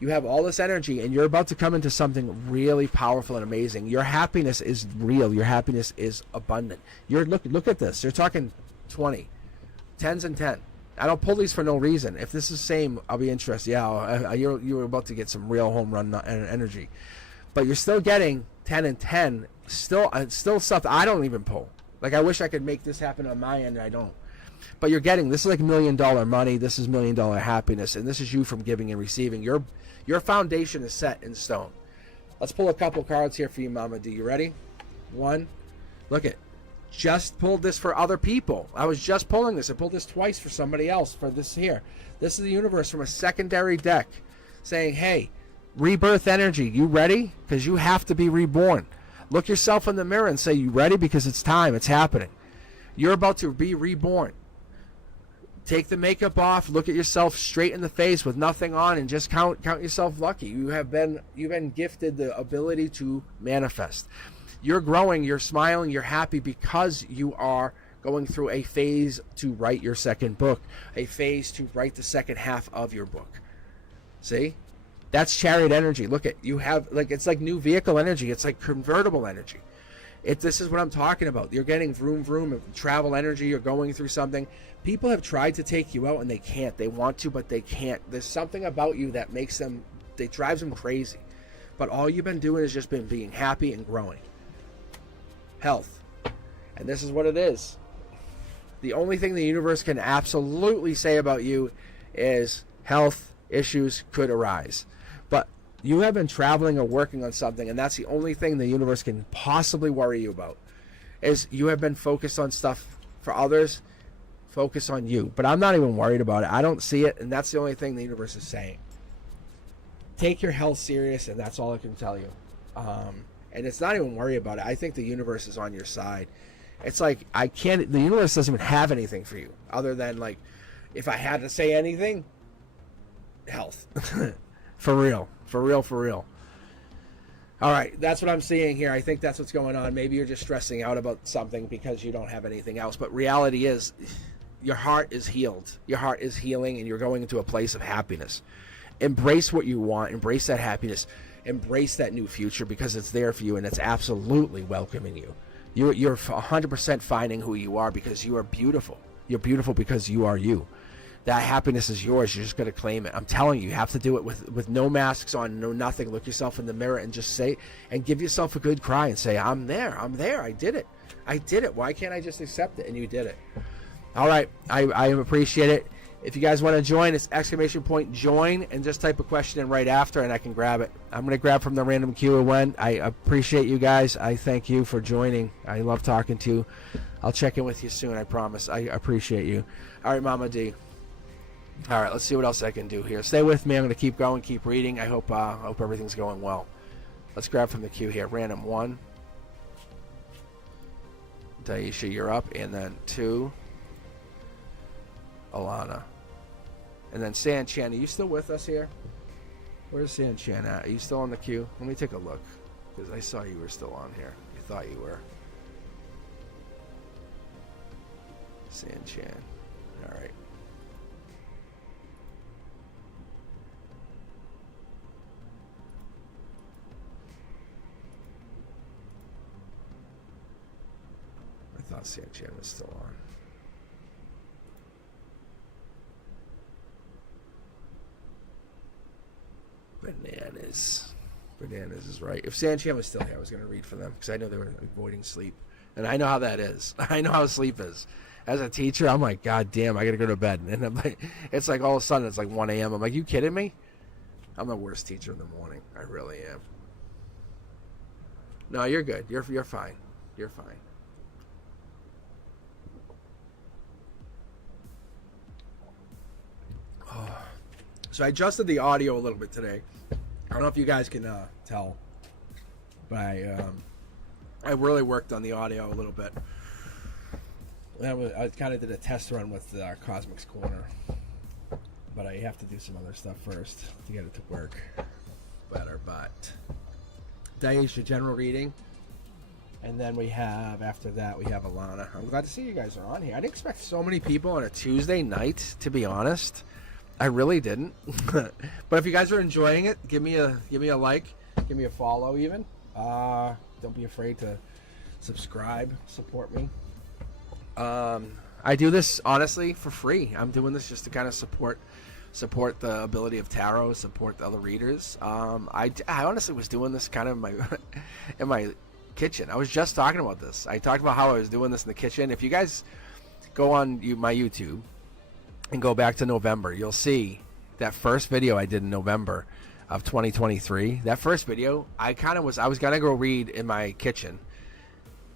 You have all this energy, and you're about to come into something really powerful and amazing. Your happiness is real. Your happiness is abundant. Look at this. You're talking 20, 10s and 10. I don't pull these for no reason. If this is the same, I'll be interested. Yeah, you're about to get some real home run energy. But you're still getting 10 and 10. Still stuff I don't even pull. Like, I wish I could make this happen on my end, and I don't. But you're getting, this is like $1 million money. This is $1 million happiness, and this is you from giving and receiving. Your foundation is set in stone. Let's pull a couple cards here for you, Mama D. You ready? One. Look at. Just pulled this for other people. I was just pulling this. I pulled this twice for somebody else for this here. This is the universe from a secondary deck saying, hey, rebirth energy, you ready? Because you have to be reborn. Look yourself in the mirror and say, you ready? Because it's time. It's happening. You're about to be reborn. Take the makeup off. Look at yourself straight in the face with nothing on, and just count yourself lucky. You've been gifted the ability to manifest. You're growing. You're smiling. You're happy because you are going through a phase to write your second book, a phase to write the second half of your book. See? That's chariot energy. Look at, you have, like, it's like new vehicle energy. It's like convertible energy. This is what I'm talking about. You're getting vroom vroom, travel energy. You're going through something. People have tried to take you out and they can't. They want to, but they can't. There's something about you that makes them, that drives them crazy. But all you've been doing is just been being happy and growing. Health. And this is what it is. The only thing the universe can absolutely say about you is health issues could arise. But you have been traveling or working on something, and that's the only thing the universe can possibly worry you about, is you have been focused on stuff for others. Focus on you. But I'm not even worried about it. I don't see it, and that's the only thing the universe is saying. Take your health serious, and that's all I can tell you. And it's not even worry about it. I think the universe is on your side. It's like, the universe doesn't even have anything for you other than, like, if I had to say anything, health. For real. For real, for real. All right, that's what I'm seeing here. I think that's what's going on. Maybe you're just stressing out about something because you don't have anything else. But reality is, your heart is healed. Your heart is healing, and you're going into a place of happiness. Embrace what you want. Embrace that happiness. Embrace that new future, because it's there for you, and it's absolutely welcoming you. You're 100% finding who you are, because you are beautiful. You're beautiful because you are you. That happiness is yours. You're just going to claim it. I'm telling you, you have to do it with no masks on, no nothing. Look yourself in the mirror and just say, and give yourself a good cry and say, I'm there. I did it. I did it. Why can't I just accept it? And you did it. All right. I appreciate it. If you guys want to join, it's !join, and just type a question in right after, and I can grab it. I'm going to grab from the random queue it went. I appreciate you guys. I thank you for joining. I love talking to you. I'll check in with you soon, I promise. I appreciate you. All right, Mama D. All right, let's see what else I can do here. Stay with me. I'm going to keep going, keep reading. I hope everything's going well. Let's grab from the queue here. Random 1. Daisha, you're up. And then 2. Alana. And then San Chan. Are you still with us here? Where's San Chan at? Are you still on the queue? Let me take a look, because I saw you were still on here. I thought you were. San Chan. All right. I thought San Chan was still on. Bananas is right. If Sanchez was still here, I was going to read for them, because I know they were avoiding sleep. And I know how that is. I know how sleep is. As a teacher, I'm like, God damn, I got to go to bed. And I'm like, it's like all of a sudden it's like 1 a.m. I'm like, you kidding me? I'm the worst teacher in the morning. I really am. No, you're good. You're fine. You're fine. Oh. So I adjusted the audio a little bit today. I don't know if you guys can tell, but I really worked on the audio a little bit. I kind of did a test run with Cosmic's Corner, but I have to do some other stuff first to get it to work better. But Daisha, general reading. And then we have, after that, we have Alana. I'm glad to see you guys are on here. I didn't expect so many people on a Tuesday night, to be honest. I really didn't. But if you guys are enjoying it, give me a like, give me a follow even. Don't be afraid to subscribe, support me. I do this honestly for free. I'm doing this just to kind of support the ability of tarot, support the other readers. I honestly was doing this kind of in my kitchen. I was just talking about this. I talked about how I was doing this in the kitchen. If you guys go on my YouTube and go back to November, you'll see that first video I did in November of 2023. That first video, I was gonna go read in my kitchen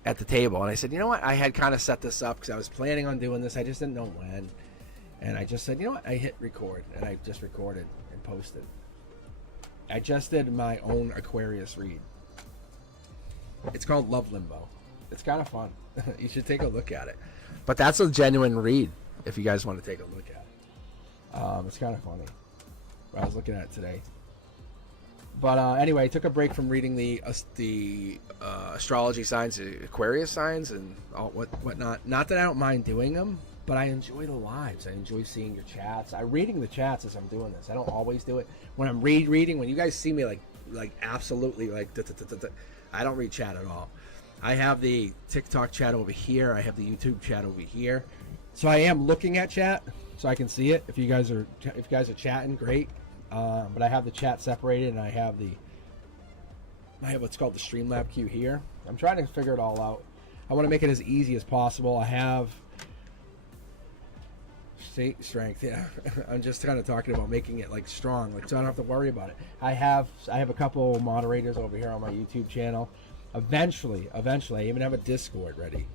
at the table, and I said, you know what, I had kind of set this up because I was planning on doing this. I just didn't know when, and I just said, you know what, I hit record, and I just recorded and posted. I just did my own Aquarius read. It's called Love Limbo. It's kind of fun. You should take a look at it. But that's a genuine read if you guys want to take a look at it. It's kind of funny. I was looking at it today. But anyway, I took a break from reading the astrology signs, the Aquarius signs, and all whatnot. Not that I don't mind doing them, but I enjoy the lives. I enjoy seeing your chats. I'm reading the chats as I'm doing this. I don't always do it. When I'm reading, when you guys see me like absolutely like, I don't read chat at all. I have the TikTok chat over here. I have the YouTube chat over here. So I am looking at chat so I can see it. If you guys are chatting, great. But I have the chat separated, and I have what's called the Streamlab queue here. I'm trying to figure it all out. I want to make it as easy as possible. I have strength, yeah. I'm just kind of talking about making it like strong, like so I don't have to worry about it. I have a couple moderators over here on my YouTube channel. Eventually, I even have a Discord ready.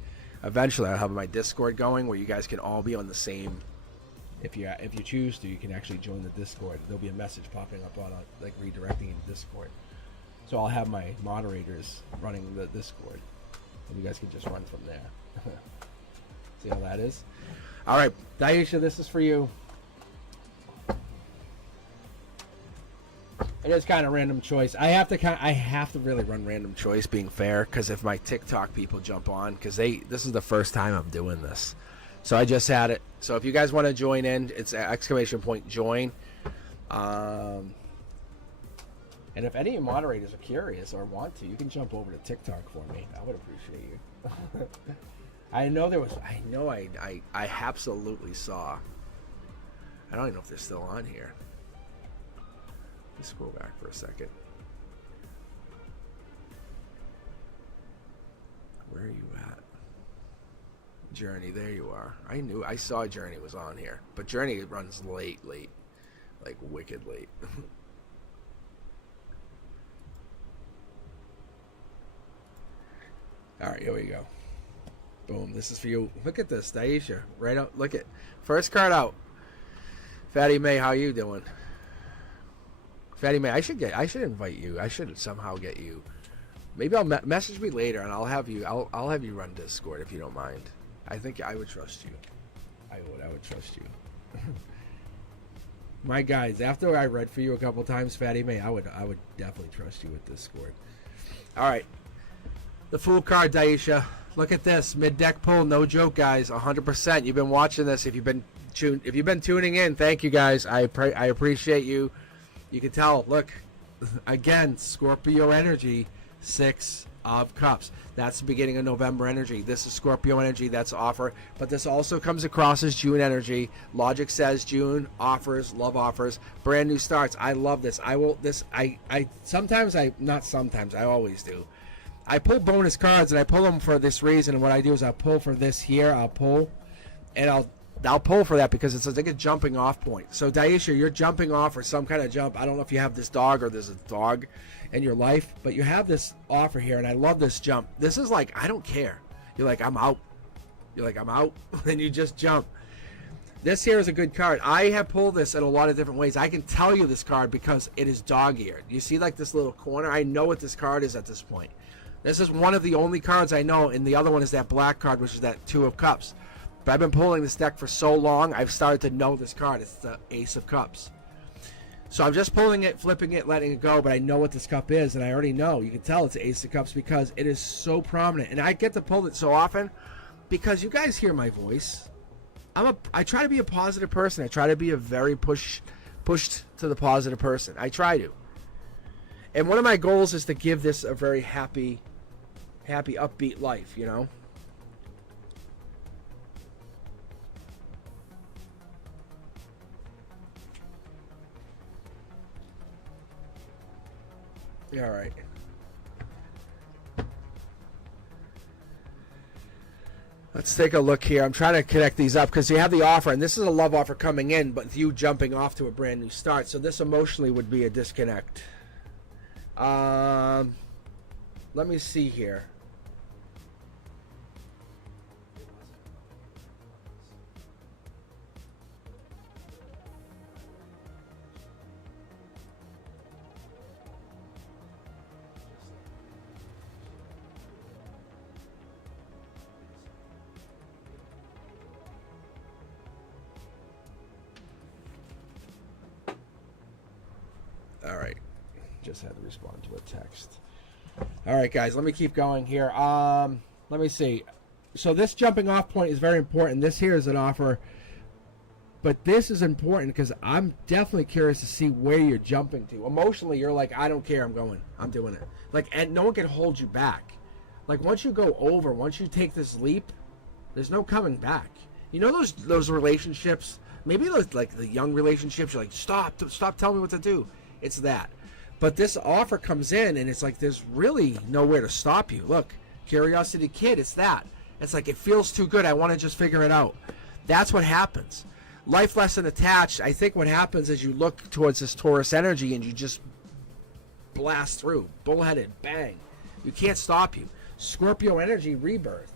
Eventually, I'll have my Discord going where you guys can all be on the same. If you choose to, you can actually join the Discord. There'll be a message popping up on like redirecting you to Discord. So I'll have my moderators running the Discord, and you guys can just run from there. See how that is? All right, Daisha, this is for you. It is kind of random choice. I have to really run random choice, being fair, because if my TikTok people jump on, because this is the first time I'm doing this. So I just had it. So if you guys want to join in, it's !join. And if any moderators are curious or want to, you can jump over to TikTok for me. I would appreciate you. I absolutely saw. I don't even know if they're still on here. Let me scroll back for a second. Where are you at? Journey, there you are. I saw Journey was on here, but Journey runs late, like wicked late. All right, here we go. Boom, this is for you. Look at this, Daisha. Right out, look at first card out. Fatty May, how you doing? Fatty May, I should invite you. I should somehow get you. Maybe I'll message me later, and I'll have you run Discord if you don't mind. I think I would trust you. I would trust you. My guys, after I read for you a couple times, Fatty May, I would definitely trust you with Discord. All right, the Fool card, Daisha. Look at this mid-deck pull, no joke, guys. 100%. You've been watching this. If you've been tuning in, thank you, guys. I appreciate you. You can tell. Look, again, Scorpio energy, 6 of Cups. That's the beginning of November energy. This is Scorpio energy. That's offer. But this also comes across as June energy. Logic says June offers, love offers, brand new starts. I love this. I always do. I pull bonus cards, and I pull them for this reason. And what I do is I pull for this here. I'll pull, and I'll pull for that because it's like a jumping off point. So Daisha, you're jumping off or some kind of jump. I don't know if you have this dog or there's a dog in your life, but you have this offer here, and I love this jump. This is like, I don't care. You're like, I'm out. And you just jump. This here is a good card. I have pulled this in a lot of different ways. I can tell you this card because it is dog-eared. You see like this little corner? I know what this card is at this point. This is one of the only cards I know, and the other one is that black card, which is that 2 of Cups. But I've been pulling this deck for so long, I've started to know this card. It's the Ace of Cups. So I'm just pulling it, flipping it, letting it go, but I know what this cup is, and I already know. You can tell it's Ace of Cups because it is so prominent. And I get to pull it so often because you guys hear my voice. I try to be a positive person. I try to be a very pushed to the positive person. I try to. And one of my goals is to give this a very happy, upbeat life, you know? Yeah, all right. Let's take a look here. I'm trying to connect these up because you have the offer, and this is a love offer coming in, but you jumping off to a brand new start. So this emotionally would be a disconnect. Let me see here. All right. Just had to respond to a text. All right, guys, let me keep going here. Let me see. So this jumping off point is very important. This here is an offer, but this is important because I'm definitely curious to see where you're jumping to. Emotionally, you're like, I don't care, I'm going. I'm doing it. Like, and no one can hold you back. Like, once you go over, once you take this leap, there's no coming back. You know those relationships, maybe those, like, the young relationships, you're like, stop telling me what to do. It's that. But this offer comes in, and it's like there's really nowhere to stop you. Look, Curiosity Kid, it's that. It's like it feels too good. I want to just figure it out. That's what happens. Life lesson attached, I think what happens is you look towards this Taurus energy and you just blast through. Bullheaded, bang. You can't stop you. Scorpio energy, rebirth.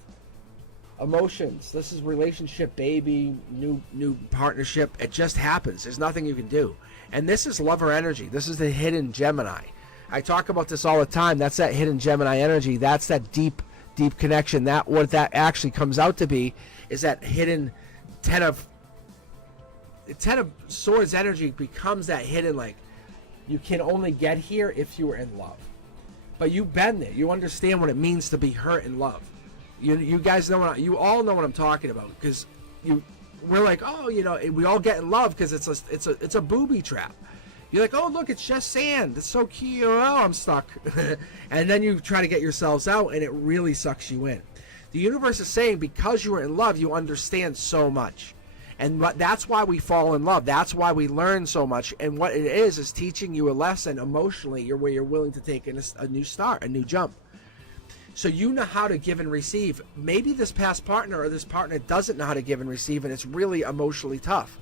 Emotions. This is relationship, baby, new partnership. It just happens. There's nothing you can do. And this is lover energy. This is the hidden Gemini. I talk about this all the time. That's that hidden Gemini energy. That's that deep connection. That what that actually comes out to be is that hidden Ten of Swords energy becomes that hidden, like, you can only get here if you were in love. But you've been there. You understand what it means to be hurt in love. You guys know you all know what I'm talking about, because we're like, oh, you know, we all get in love because it's a booby trap. You're like, oh, look, it's just sand. It's so cute. Oh, I'm stuck. And then you try to get yourselves out, and it really sucks you in. The universe is saying, because you are in love, you understand so much. And that's why we fall in love. That's why we learn so much. And what it is teaching you a lesson emotionally, where you're willing to take a new start, a new jump. So you know how to give and receive. Maybe this past partner or this partner doesn't know how to give and receive, and it's really emotionally tough.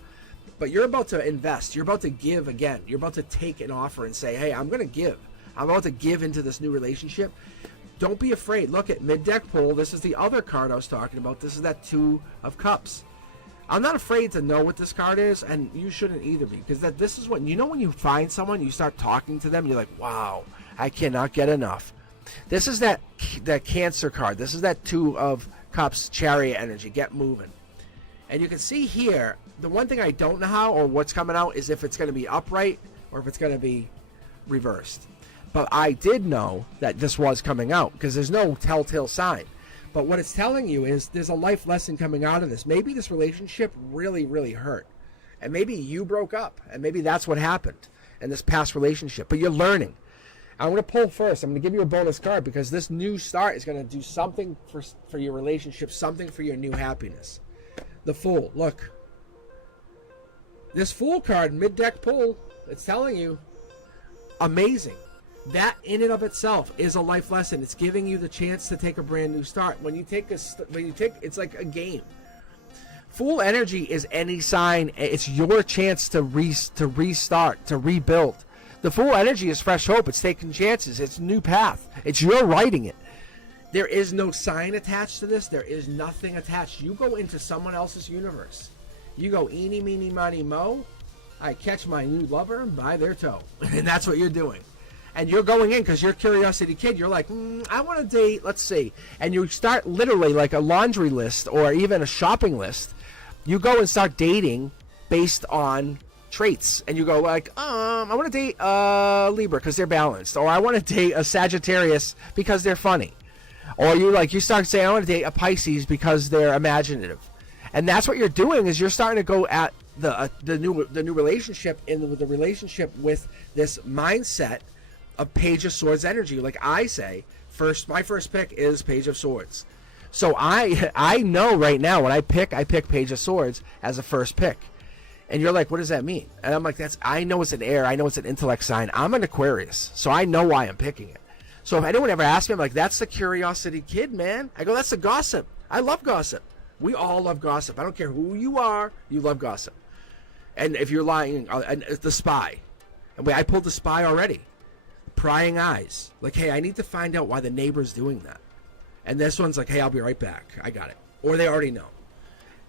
But you're about to invest. You're about to give again. You're about to take an offer and say, hey, I'm going to give. I'm about to give into this new relationship. Don't be afraid. Look at mid-deck pull. This is the other card I was talking about. This is that Two of Cups. I'm not afraid to know what this card is, and you shouldn't either be, because this is when you find someone, you start talking to them, you're like, wow, I cannot get enough. This is that Cancer card. This is that Two of Cups Chariot energy. Get moving. And you can see here, the one thing I don't know how or what's coming out is if it's going to be upright or if it's going to be reversed. But I did know that this was coming out because there's no telltale sign. But what it's telling you is there's a life lesson coming out of this. Maybe this relationship really, really hurt. And maybe you broke up. And maybe that's what happened in this past relationship. But you're learning. I'm going to pull first. I'm going to give you a bonus card because this new start is going to do something for your relationship, something for your new happiness. The Fool. Look. This Fool card, mid-deck pull, it's telling you, amazing. That in and of itself is a life lesson. It's giving you the chance to take a brand new start. It's like a game. Fool energy is any sign. It's your chance to restart, to rebuild. The Fool energy is fresh hope. It's taking chances. It's a new path. It's your writing it. There is no sign attached to this. There is nothing attached. You go into someone else's universe. You go eeny, meeny, miny, mo. I catch my new lover by their toe. And that's what you're doing. And you're going in because you're a Curiosity Kid. You're like, I want to date, let's see. And you start literally like a laundry list or even a shopping list. You go and start dating based on traits, and you go like, I want to date Libra because they're balanced, or I want to date a Sagittarius because they're funny, or you start saying I want to date a Pisces because they're imaginative, and that's what you're doing is you're starting to go at the new relationship in the relationship with this mindset of Page of Swords energy. Like I say, my first pick is Page of Swords. So I know right now when I pick Page of Swords as a first pick. And you're like, what does that mean? And I'm like, I know it's an air. I know it's an intellect sign. I'm an Aquarius, so I know why I'm picking it. So if anyone ever asks me, I'm like, that's the curiosity kid, man. I go, that's the gossip. I love gossip. We all love gossip. I don't care who you are. You love gossip. And if you're lying, and the spy. And I pulled the spy already. Prying eyes. Like, hey, I need to find out why the neighbor's doing that. And this one's like, hey, I'll be right back. I got it. Or they already know.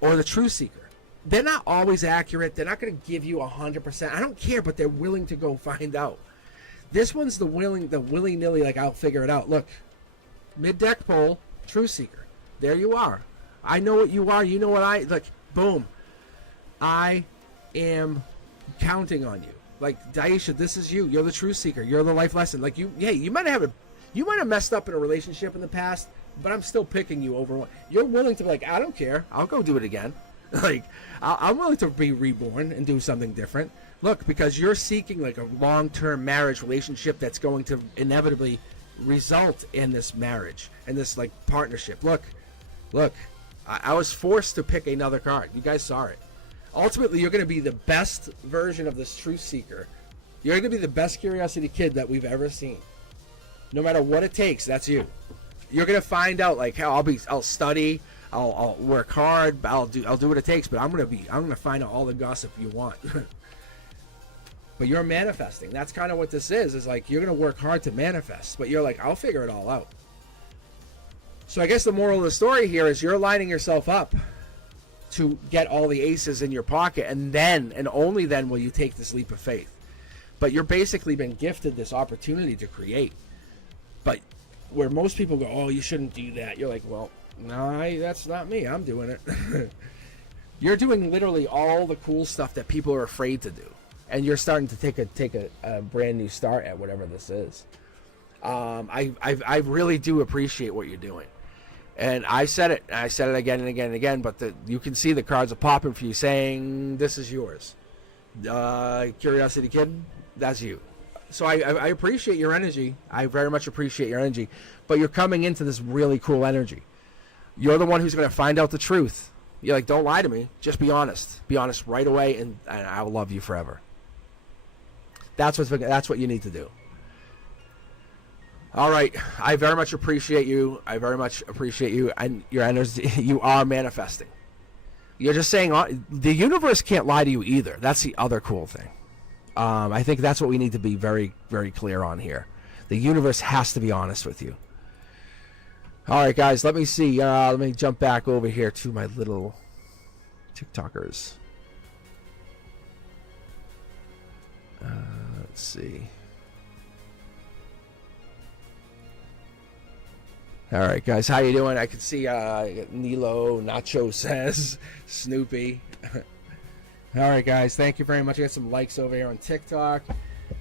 Or the truth seeker. They're not always accurate. They're not going to give you 100%. I don't care, but they're willing to go find out. This one's the willy-nilly, like, I'll figure it out. Look, mid-deck poll, truth seeker. There you are. I know what you are. You know what like, boom. I am counting on you. Like, Daisha, this is you. You're the truth seeker. You're the life lesson. Like, you might have messed up in a relationship in the past, but I'm still picking you over one. You're willing to be like, I don't care. I'll go do it again. Like, I'm willing to be reborn and do something different. Look, because you're seeking like a long-term marriage relationship that's going to inevitably result in this marriage and this like partnership. Look, I was forced to pick another card. You guys saw it. Ultimately, you're going to be the best version of this truth seeker. You're going to be the best curiosity kid that we've ever seen. No matter what it takes, that's you. You're going to find out like how I'll study. I'll work hard. I'll do what it takes. But I'm gonna find out all the gossip you want. But you're manifesting. That's kind of what this is. Is like you're gonna work hard to manifest. But you're like, I'll figure it all out. So I guess the moral of the story here is you're lining yourself up to get all the aces in your pocket, and then and only then will you take this leap of faith. But you're basically been gifted this opportunity to create. But where most people go, oh, you shouldn't do that. You're like, well. No, that's not me. I'm doing it. You're doing literally all the cool stuff that people are afraid to do, and you're starting to take a brand new start at whatever this is. I really do appreciate what you're doing, and I said it again and again and again. But you can see the cards are popping for you, saying this is yours. Curiosity Kid, that's you. So I appreciate your energy. I very much appreciate your energy, but you're coming into this really cool energy. You're the one who's going to find out the truth. You're like, don't lie to me. Just be honest. Be honest right away, and I will love you forever. That's what you need to do. All right. I very much appreciate you. And your energy. You are manifesting. You're just saying the universe can't lie to you either. That's the other cool thing. I think that's what we need to be very, very clear on here. The universe has to be honest with you. All right, guys, let me see. Let me jump back over here to my little TikTokers. Let's see. All right, guys, how you doing? I can see Nilo Nacho says Snoopy. All right, guys, thank you very much. I got some likes over here on TikTok.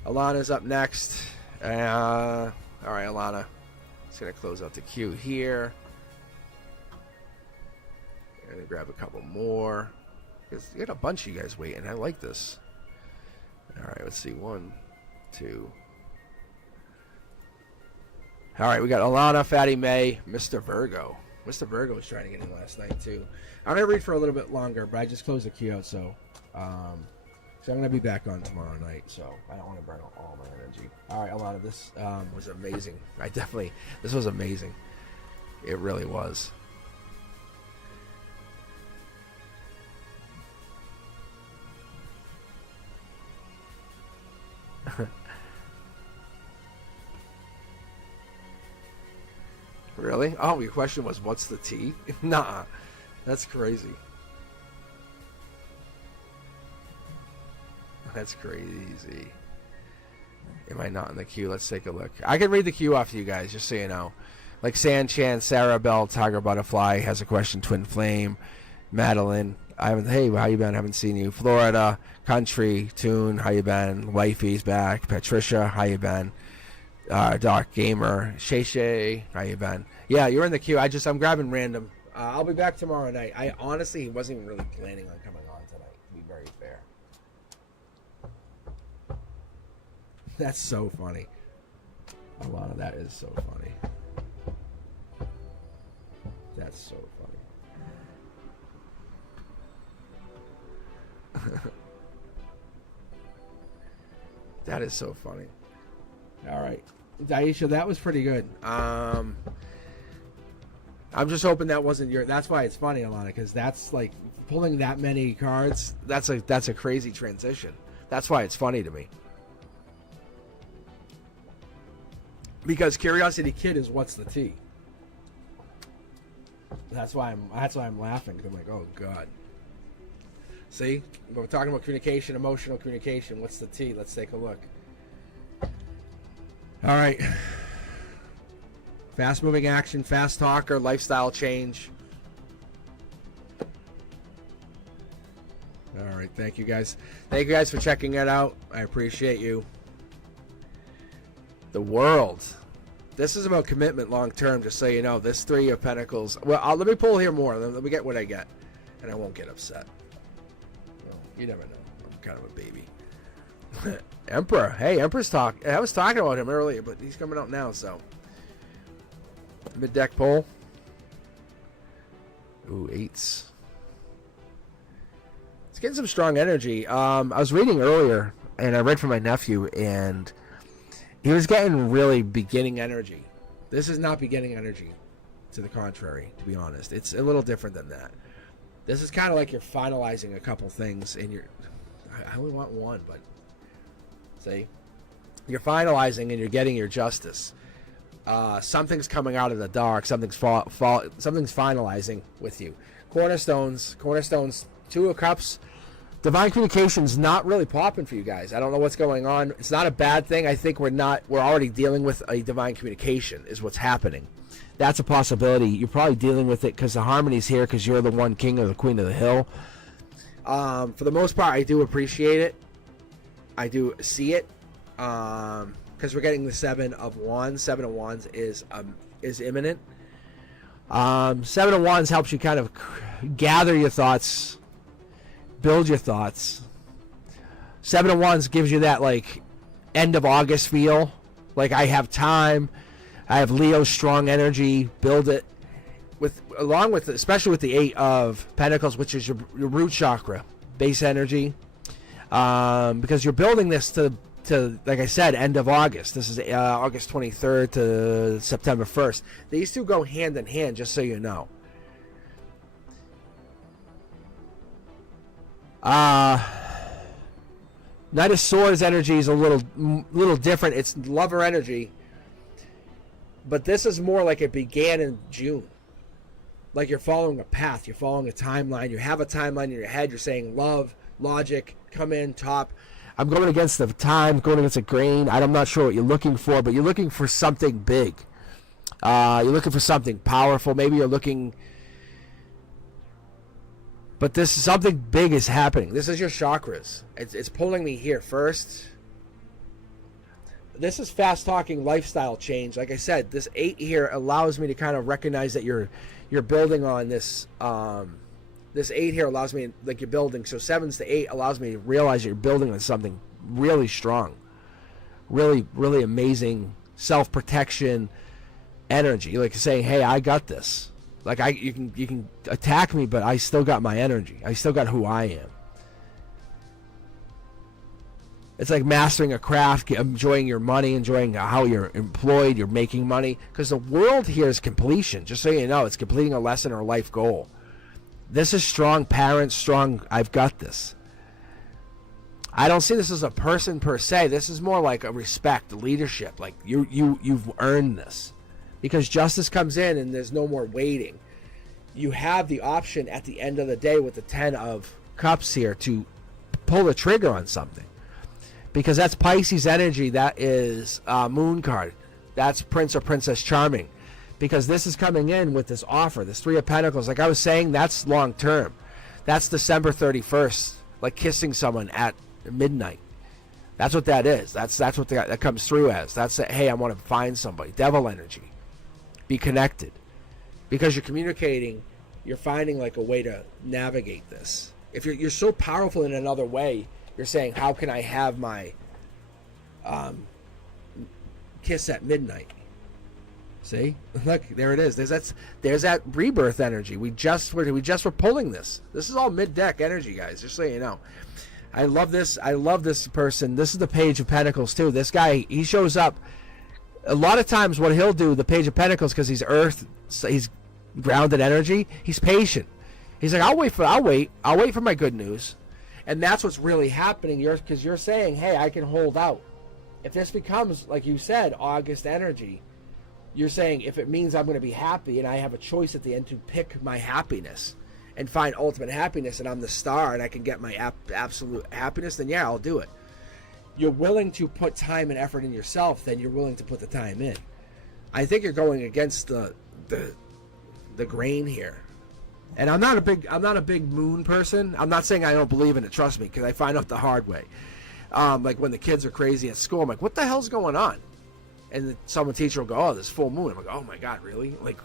Alana's up next. All right, Alana. Just going to close out the queue here. I'm going to grab a couple more. Because you got a bunch of you guys waiting. I like this. All right, let's see. 1, 2. All right, we got Alana, Fatty May, Mr. Virgo. Mr. Virgo was trying to get in last night, too. I'm going to read for a little bit longer, but I just closed the queue out, so I'm going to be back on tomorrow night, so I don't want to burn all my energy. All right, Alana, this was amazing. This was amazing. It really was. Really? Oh, your question was, what's the tea? Nah, that's crazy. That's crazy. Am I not in the queue? Let's take a look. I can read the queue off to you guys, just so you know. Like San Chan, Sarah Bell, Tiger Butterfly has a question. Twin Flame, Madeline. Hey, how you been? Haven't seen you. Florida, Country, Tune, how you been? Wifey's back. Patricia, how you been? Dark Gamer, Shay, how you been? Yeah, you're in the queue. I'm grabbing random. I'll be back tomorrow night. I honestly wasn't even really planning on coming on tonight, to be very fair. That's so funny. A lot of that is so funny. That's so funny. That is so funny. All right, Daisha, that was pretty good. I'm just hoping that wasn't your. That's why it's funny, Alana, because that's like pulling that many cards. That's a crazy transition. That's why it's funny to me. Because Curiosity Kid is what's the T. That's why I'm laughing, because I'm like, oh god. See, we're talking about communication, emotional communication. What's the T? Let's take a look. All right. Fast moving action, fast talker, lifestyle change. All right, thank you guys. Thank you guys for checking it out. I appreciate you. The world. This is about commitment long term, just so you know. This Three of Pentacles. Well, let me pull here more. Let me get what I get. And I won't get upset. Well, you never know. I'm kind of a baby. Emperor. Hey, Emperor's talk. I was talking about him earlier, but he's coming out now, so. Mid-deck pull. Ooh, 8s. It's getting some strong energy. I was reading earlier, and I read from my nephew, and he was getting really beginning energy. This is not beginning energy. To the contrary, to be honest. It's a little different than that. This is kind of like you're finalizing a couple things in your... I only want one, but... See? You're finalizing and you're getting your justice. Something's coming out of the dark. Something's finalizing with you. Cornerstones, Two of Cups. Divine communication's not really popping for you guys. I don't know what's going on. It's not a bad thing. I think we're already dealing with a divine communication is what's happening. That's a possibility. You're probably dealing with it because the harmony's here because you're the one king or the queen of the hill. For the most part, I do appreciate it. I do see it. Because we're getting the Seven of Wands. Seven of Wands is imminent. Seven of Wands helps you kind of gather your thoughts, build your thoughts. Seven of Wands gives you that like end of August feel. Like I have time. I have Leo's strong energy. Build it along with especially with the Eight of Pentacles, which is your root chakra, base energy. Because you're building this to like I said, end of August. This is August 23rd to September 1st. These two go hand in hand, just so you know. Knight of Swords energy is a little different. It's lover energy, but this is more like it began in June. Like you're following a path, you're following a timeline. You have a timeline in your head. You're saying love, logic, come in, top. I'm going against the time, going against the grain. I'm not sure what you're looking for, but you're looking for something big. You're looking for something powerful. Maybe you're looking... But this something big is happening. This is your chakras. It's pulling me here first. This is fast talking lifestyle change. Like I said, this 8 here allows me to kind of recognize that you're building on this. This 8 here allows me, like you're building. So 7s to 8 allows me to realize you're building on something really strong, really, really amazing self-protection energy. Like saying, "Hey, I got this." Like you can attack me, but I still got my energy. I still got who I am. It's like mastering a craft, enjoying your money, enjoying how you're employed, you're making money. Because the world here is completion. Just so you know, it's completing a lesson or a life goal. This is strong parents, strong, I've got this. I don't see this as a person per se. This is more like a respect, leadership. Like you've earned this. Because justice comes in and there's no more waiting. You have the option at the end of the day with the 10 of Cups here to pull the trigger on something. Because that's Pisces energy. That is Moon card. That's Prince or Princess Charming. Because this is coming in with this offer, this 3 of Pentacles. Like I was saying, that's long term. That's December 31st, like kissing someone at midnight. That's what that is. That's what that comes through as. That's hey, I want to find somebody. Devil energy. Be connected. Because you're communicating, you're finding like a way to navigate this. If you're so powerful in another way, you're saying, how can I have my kiss at midnight? See, look, there it is. There's that rebirth energy. We just were pulling this. This is all mid-deck energy, guys. Just so you know. I love this. I love this person. This is the Page of Pentacles too. This guy, he shows up. A lot of times, what he'll do, the Page of Pentacles, because he's Earth, he's grounded energy. He's patient. He's like, I'll wait for my good news, and that's what's really happening. Because you're saying, hey, I can hold out. If this becomes, like you said, August energy, you're saying if it means I'm going to be happy and I have a choice at the end to pick my happiness and find ultimate happiness, and I'm the star and I can get my absolute happiness, then yeah, I'll do it. You're willing to put time and effort in yourself, then you're willing to put the time in. I think you're going against the grain here. And I'm not a big moon person. I'm not saying I don't believe in it, trust me, because I find out the hard way. Like when the kids are crazy at school, I'm like, what the hell's going on? And some teacher will go, oh, this full moon. I'm like, oh my God, really? Like,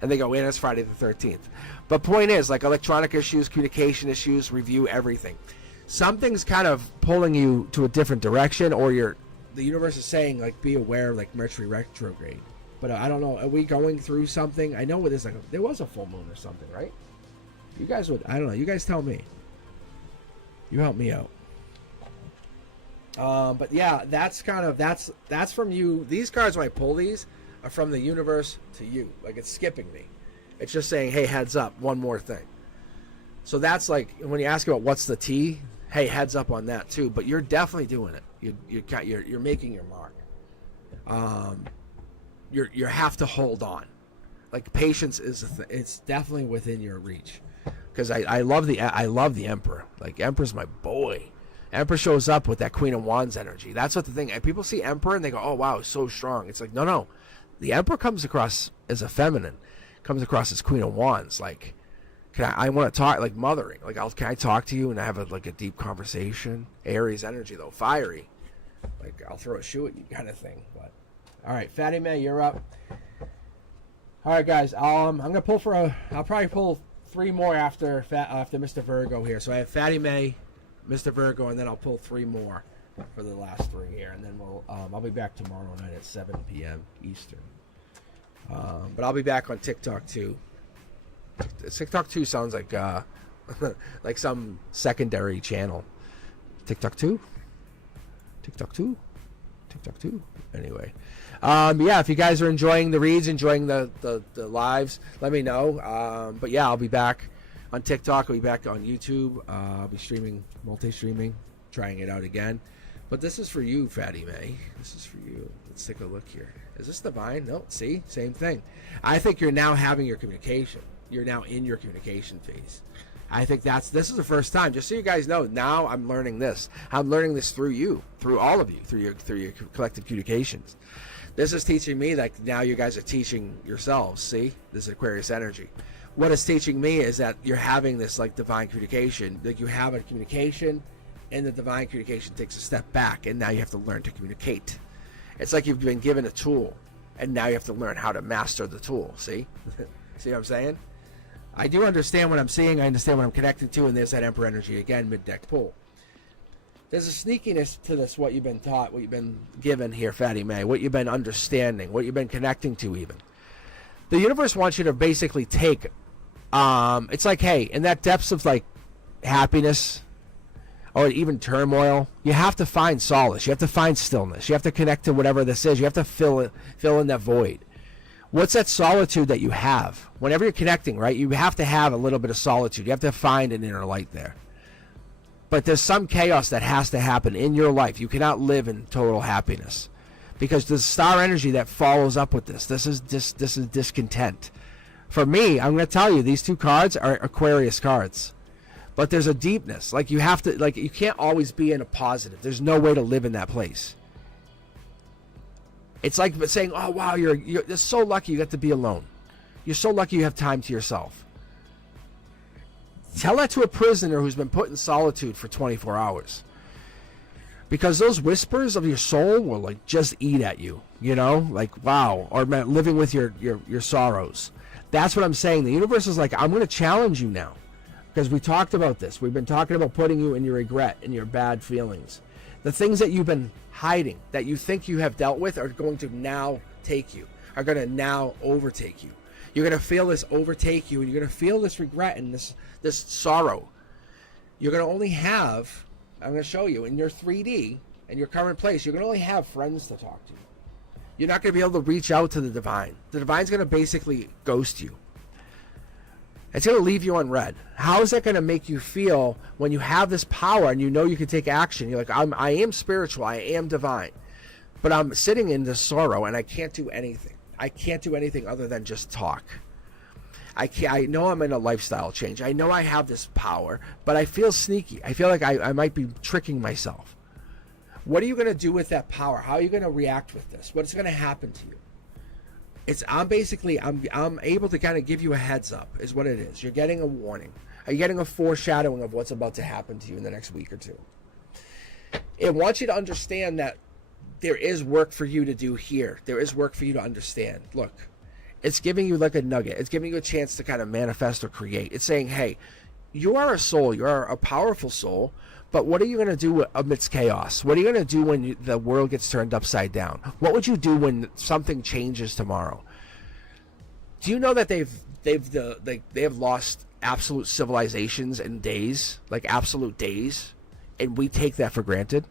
and they go, wait, it's Friday the 13th. But point is, like electronic issues, communication issues, review everything. Something's kind of pulling you to a different direction, or the universe is saying, like, be aware of like Mercury retrograde. But I don't know, are we going through something? I know it is, like there was a full moon or something, right? You guys would, I don't know, you guys tell me. You help me out. But yeah, that's from you. These cards, when I pull these, are from the universe to you. Like, it's skipping me. It's just saying, hey, heads up, one more thing. So that's like, when you ask about what's the T, hey, heads up on that too. But you're definitely doing it. You're making your mark. You have to hold on. Like, patience is it's definitely within your reach. Because I love the Emperor. Like, Emperor's my boy. Emperor shows up with that Queen of Wands energy. That's what the thing. And people see Emperor and they go, "Oh wow, he's so strong." It's like, no. The Emperor comes across as a feminine, comes across as Queen of Wands. Like, I want to talk, like mothering. Like, can I talk to you and have a deep conversation? Aries energy though, fiery. Like, I'll throw a shoe at you kind of thing. But all right, Fatty May, you're up. All right, guys. I'm gonna pull I'll probably pull 3 more after Mr. Virgo here. So I have Fatty May, Mr. Virgo, and then I'll pull 3 more for the last 3 here, and then I'll be back tomorrow night at 7 p.m. Eastern. But I'll be back on TikTok too. TikTok 2 sounds like like some secondary channel. TikTok 2. Anyway, yeah, if you guys are enjoying the reads, enjoying the lives, let me know. But yeah, I'll be back on TikTok. I'll be back on YouTube. I'll be streaming, multi-streaming, trying it out again. But this is for you, Fatty May. This is for you. Let's take a look here. Is this divine? No. See? Same thing. I think you're now having your communication. You're now in your communication phase. I think this is the first time. Just so you guys know, now I'm learning this. I'm learning this through you, through all of you, through your collective communications. This is teaching me that now you guys are teaching yourselves. See? This is Aquarius energy. What it's teaching me is that you're having this like divine communication. Like, you have a communication, and the divine communication takes a step back, and now you have to learn to communicate. It's like you've been given a tool, and now you have to learn how to master the tool. See? See what I'm saying? I do understand what I'm seeing. I understand what I'm connecting to, and there's that Emperor energy again, mid-deck pull. There's a sneakiness to this, what you've been taught, what you've been given here, Fatty May, what you've been understanding, what you've been connecting to even. The universe wants you to basically take, it's like, hey, in that depths of like happiness or even turmoil, you have to find solace. You have to find stillness. You have to connect to whatever this is. You have to fill in that void. What's that solitude that you have? Whenever you're connecting, right, you have to have a little bit of solitude. You have to find an inner light there. But there's some chaos that has to happen in your life. You cannot live in total happiness, because there's star energy that follows up with this. This is discontent. For me, I'm going to tell you, these 2 cards are Aquarius cards. But there's a deepness. Like, you have to, like, you can't always be in a positive. There's no way to live in that place. It's like saying, oh, wow, you're so lucky you get to be alone. You're so lucky you have time to yourself. Tell that to a prisoner who's been put in solitude for 24 hours. Because those whispers of your soul will like just eat at you, you know, like, wow, or living with your sorrows. That's what I'm saying. The universe is like, I'm going to challenge you now, because we talked about this. We've been talking about putting you in your regret and your bad feelings. The things that you've been hiding, that you think you have dealt with, are going to now take you, are going to now overtake you. You're going to feel this overtake you, and you're going to feel this regret and this sorrow. You're going to only have, I'm going to show you, in your 3D, in your current place, you're going to only have friends to talk to. You're not going to be able to reach out to the divine. The divine's going to basically ghost you. It's going to leave you unread. How is that going to make you feel when you have this power and you know you can take action? You're like, I am spiritual, I am divine, but I'm sitting in this sorrow and I can't do anything. I can't do anything other than just talk. I know I'm in a lifestyle change. I know I have this power, but I feel sneaky. I feel like I might be tricking myself. What are you going to do with that power? How are you going to react with this? What's going to happen to you? I'm able to kind of give you a heads up, is what it is. You're getting a warning. Are you getting a foreshadowing of what's about to happen to you in the next week or two? It wants you to understand that there is work for you to do here. There is work for you to understand. Look, it's giving you like a nugget. It's giving you a chance to kind of manifest or create. It's saying, hey, you are a soul. You are a powerful soul. But what are you going to do amidst chaos? What are you going to do when the world gets turned upside down? What would you do when something changes tomorrow? Do you know that they have lost absolute civilizations in days, like absolute days, and we take that for granted?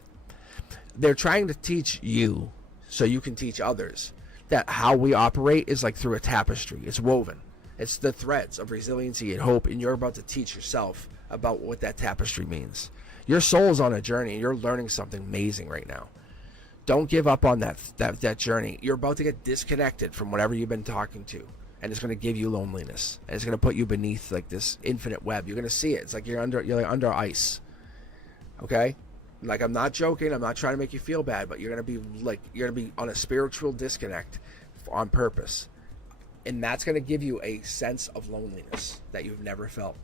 They're trying to teach you so you can teach others that how we operate is like through a tapestry. It's woven. It's the threads of resiliency and hope, and you're about to teach yourself about what that tapestry means. Your soul's on a journey, and you're learning something amazing right now. Don't give up on that journey. You're about to get disconnected from whatever you've been talking to, and it's going to give you loneliness, and it's going to put you beneath like this infinite web. You're going to see it. It's like you're like under ice. Okay? Like, I'm not joking. I'm not trying to make you feel bad, but you're going to be on a spiritual disconnect on purpose. And that's going to give you a sense of loneliness that you've never felt.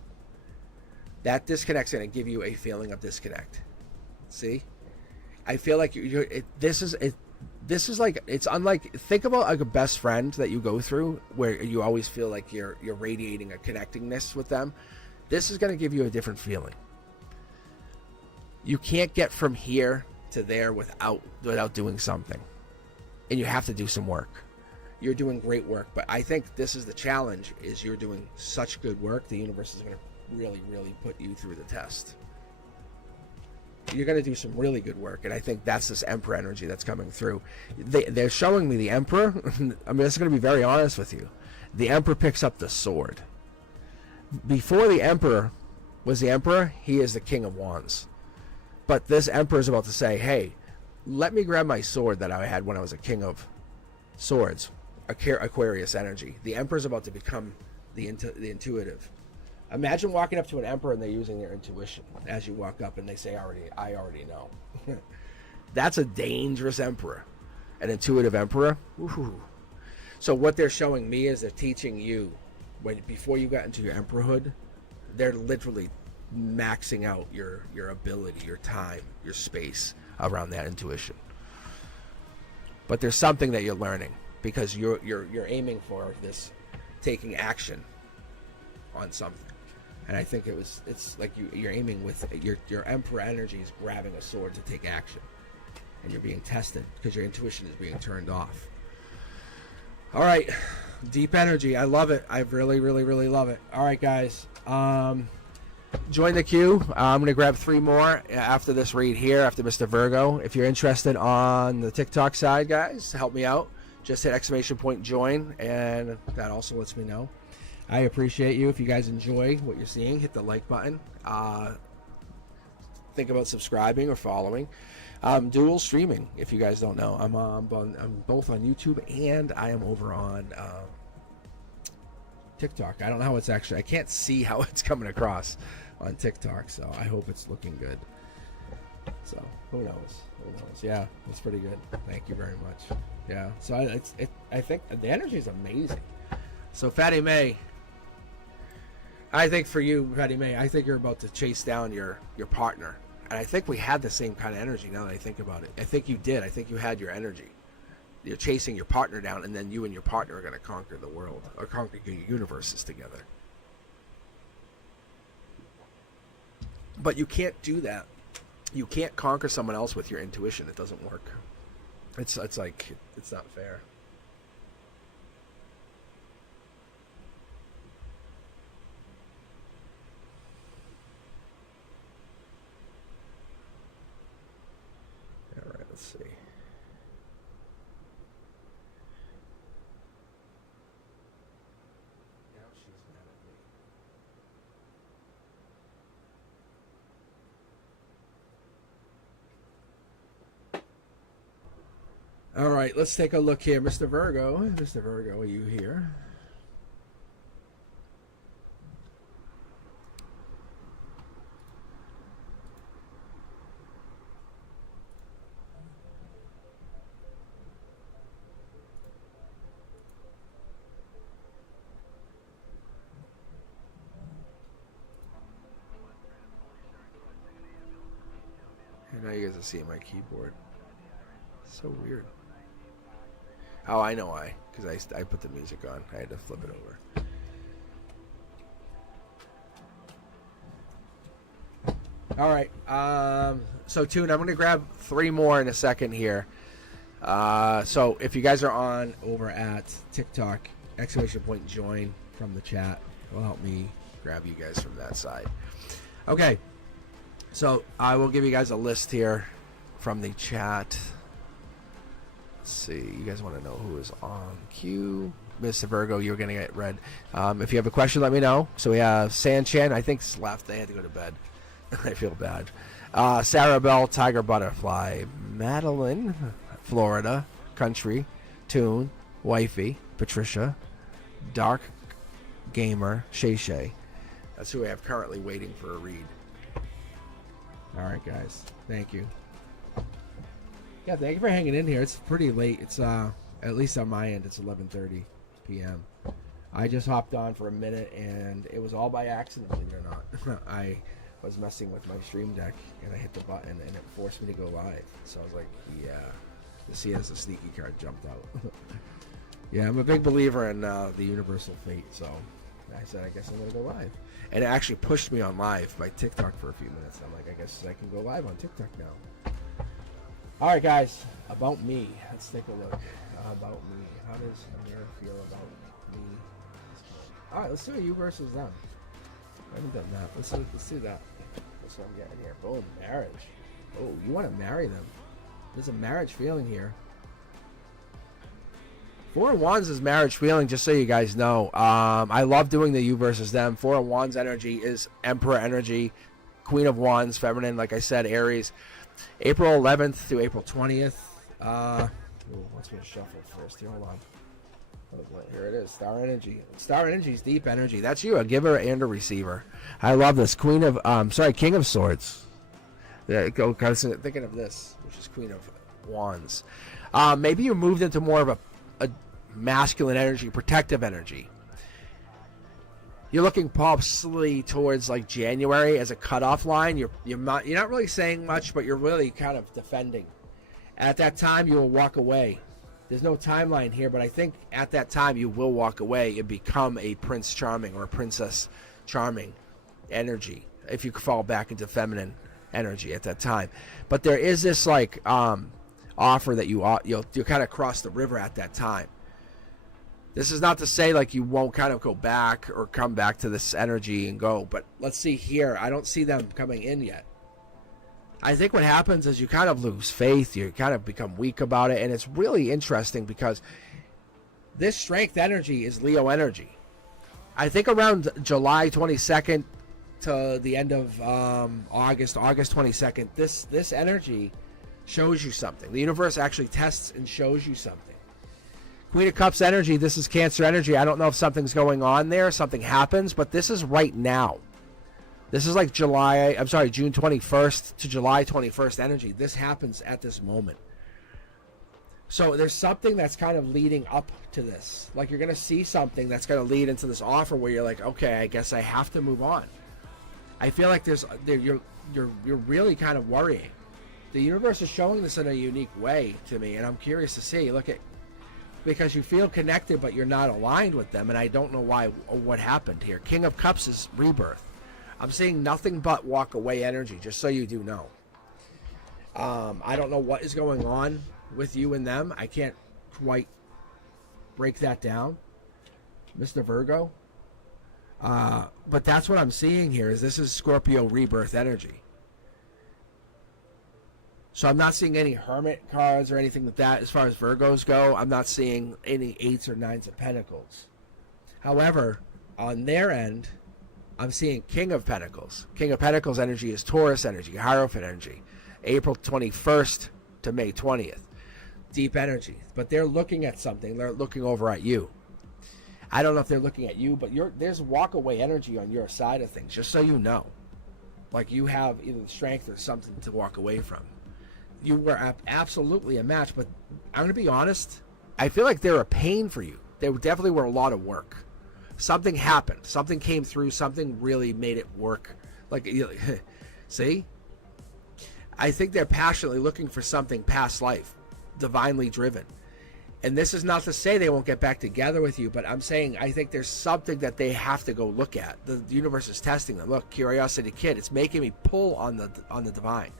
That disconnect's going to give you a feeling of disconnect. See? I feel like this is like, it's unlike, think about like a best friend that you go through where you always feel like you're radiating a connectingness with them. This is going to give you a different feeling. You can't get from here to there without doing something. And you have to do some work. You're doing great work, but I think this is the challenge, is you're doing such good work, the universe is going to really, really put you through the test. You're going to do some really good work, and I think that's this Emperor energy that's coming through. They're showing me the Emperor. I mean, this is going to be very honest with you. The Emperor picks up the sword. Before the Emperor was the Emperor, he is the King of Wands. But this Emperor is about to say, hey, let me grab my sword that I had when I was a King of Swords, Aquarius energy. The Emperor is about to become the intuitive. Imagine walking up to an Emperor and they're using their intuition as you walk up and they say, I already know. That's a dangerous Emperor. An intuitive Emperor. Ooh. So what they're showing me is they're teaching you, before you got into your Emperorhood, they're literally maxing out your ability, your time, your space around that intuition. But there's something that you're learning, because you're aiming for this, taking action on something. And I think it's like you're aiming with your Emperor energy is grabbing a sword to take action, and you're being tested because your intuition is being turned off. All right, deep energy. I love it. I really, really, really love it. All right, guys. Join the queue. I'm going to grab 3 more after this read here, after Mr. Virgo. If you're interested on the TikTok side, guys, help me out. Just hit ! join, and that also lets me know. I appreciate you. If you guys enjoy what you're seeing, hit the like button. Think about subscribing or following. Dual streaming, if you guys don't know. I'm both on YouTube and I am over on TikTok. I don't know how it's actually, I can't see how it's coming across on TikTok, so I hope it's looking good. So who knows? Yeah, it's pretty good. Thank you very much. Yeah, so I think the energy is amazing. So Fatty May, I think for you, Patty May, I think you're about to chase down your partner. And I think we had the same kind of energy now that I think about it. I think you did. I think you had your energy. You're chasing your partner down, and then you and your partner are going to conquer the world, or conquer your universes together. But you can't do that. You can't conquer someone else with your intuition. It doesn't work. It's like, it's not fair. All right, let's see. Now she's mad at me. All right, let's take a look here. Mr. Virgo. Mr. Virgo, are you here? And now you guys are seeing my keyboard. It's so weird. Oh, I know why. Because I put the music on. I had to flip it over. All right. So, Tune, I'm going to grab 3 more in a second here. So, if you guys are on over at TikTok, !point join from the chat. It will help me grab you guys from that side. Okay. So, I will give you guys a list here from the chat. Let's see. You guys want to know who is on queue? Mr. Virgo, you're going to get read. If you have a question, let me know. So we have Sanchan. I think left. They had to go to bed. I feel bad. Sarah Bell, Tiger Butterfly. Madeline, Florida. Country. Tune. Wifey. Patricia. Dark Gamer. Shay Shay. That's who we have currently waiting for a read. All right, guys. Thank you. Yeah, thank you for hanging in here. It's pretty late. It's at least on my end, it's 11:30 p.m. I just hopped on for a minute, and it was all by accident, believe it or not. I was messing with my stream deck, and I hit the button, and it forced me to go live. So I was like, yeah. The see as a sneaky card jumped out. Yeah, I'm a big believer in the universal fate, so I said, I guess I'm going to go live. And it actually pushed me on live by TikTok for a few minutes. I'm like, I guess I can go live on TikTok now. All right, guys, about me. Let's take a look. About me. How does Amir feel about me? All right, let's do a you versus them. I haven't done that. Let's do that. That's what I'm getting here. Boom, marriage. Oh, you want to marry them. There's a marriage feeling here. 4 of Wands is marriage feeling, just so you guys know. I love doing the you versus them. 4 of Wands energy is Emperor energy. Queen of Wands, feminine, like I said, Aries. April 11th through April 20th. Let's shuffle first. Here, hold on. Here it is. Star energy. Star energy is deep energy. That's you, a giver and a receiver. I love this. King of Swords. I was thinking of this, which is Queen of Wands. Maybe you moved into more of a masculine energy, protective energy. You're looking possibly towards like January as a cutoff line. You're not really saying much, but you're really kind of defending. At that time, you will walk away. There's no timeline here, but I think at that time you will walk away and become a Prince Charming or a Princess Charming energy if you fall back into feminine energy at that time. But there is this like offer that you'll kind of cross the river at that time. This is not to say like you won't kind of go back or come back to this energy and go, but let's see here. I don't see them coming in yet. I think what happens is you kind of lose faith. You kind of become weak about it, and it's really interesting because this strength energy is Leo energy. I think around July 22nd to the end of August 22nd, this energy shows you something. The universe actually tests and shows you something. Queen of Cups energy, this is Cancer energy. I don't know if something's going on there, something happens, but this is right now. This is like June 21st to July 21st energy. This happens at this moment. So there's something that's kind of leading up to this. Like you're going to see something that's going to lead into this offer where you're like, okay, I guess I have to move on. I feel like you're really kind of worrying. The universe is showing this in a unique way to me, and I'm curious to see. Because you feel connected, but you're not aligned with them, and I don't know why. What happened here? King of Cups is rebirth. I'm seeing nothing but walk away energy. Just so you do know. I don't know what is going on with you and them. I can't quite break that down, Mr. Virgo. But that's what I'm seeing here. Is this is Scorpio rebirth energy. So I'm not seeing any Hermit cards or anything like that as far as Virgos go. I'm not seeing any 8s or 9s of Pentacles. However, on their end, I'm seeing King of Pentacles. King of Pentacles energy is Taurus energy, Hierophant energy. April 21st to May 20th. Deep energy. But they're looking at something. They're looking over at you. I don't know if they're looking at you, but there's walk away energy on your side of things, just so you know. Like you have either strength or something to walk away from. You were absolutely a match, but I'm going to be honest. I feel like they're a pain for you. They definitely were a lot of work. Something happened. Something came through. Something really made it work. See? I think they're passionately looking for something past life, divinely driven. And this is not to say they won't get back together with you, but I'm saying I think there's something that they have to go look at. The universe is testing them. Look, Curiosity Kid, it's making me pull on the divine.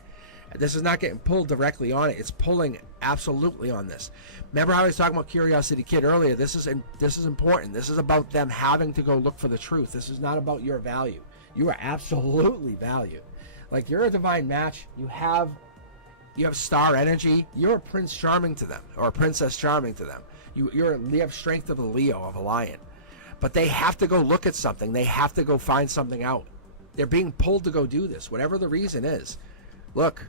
This is not getting pulled directly on it. It's pulling absolutely on this. Remember how I was talking about Curiosity Kid earlier? This is important. This is about them having to go look for the truth. This is not about your value. You are absolutely valued. Like you're a divine match. You have star energy. You're a Prince Charming to them, or a Princess Charming to them. You have strength of a Leo, of a lion. But they have to go look at something. They have to go find something out. They're being pulled to go do this, whatever the reason is. Look.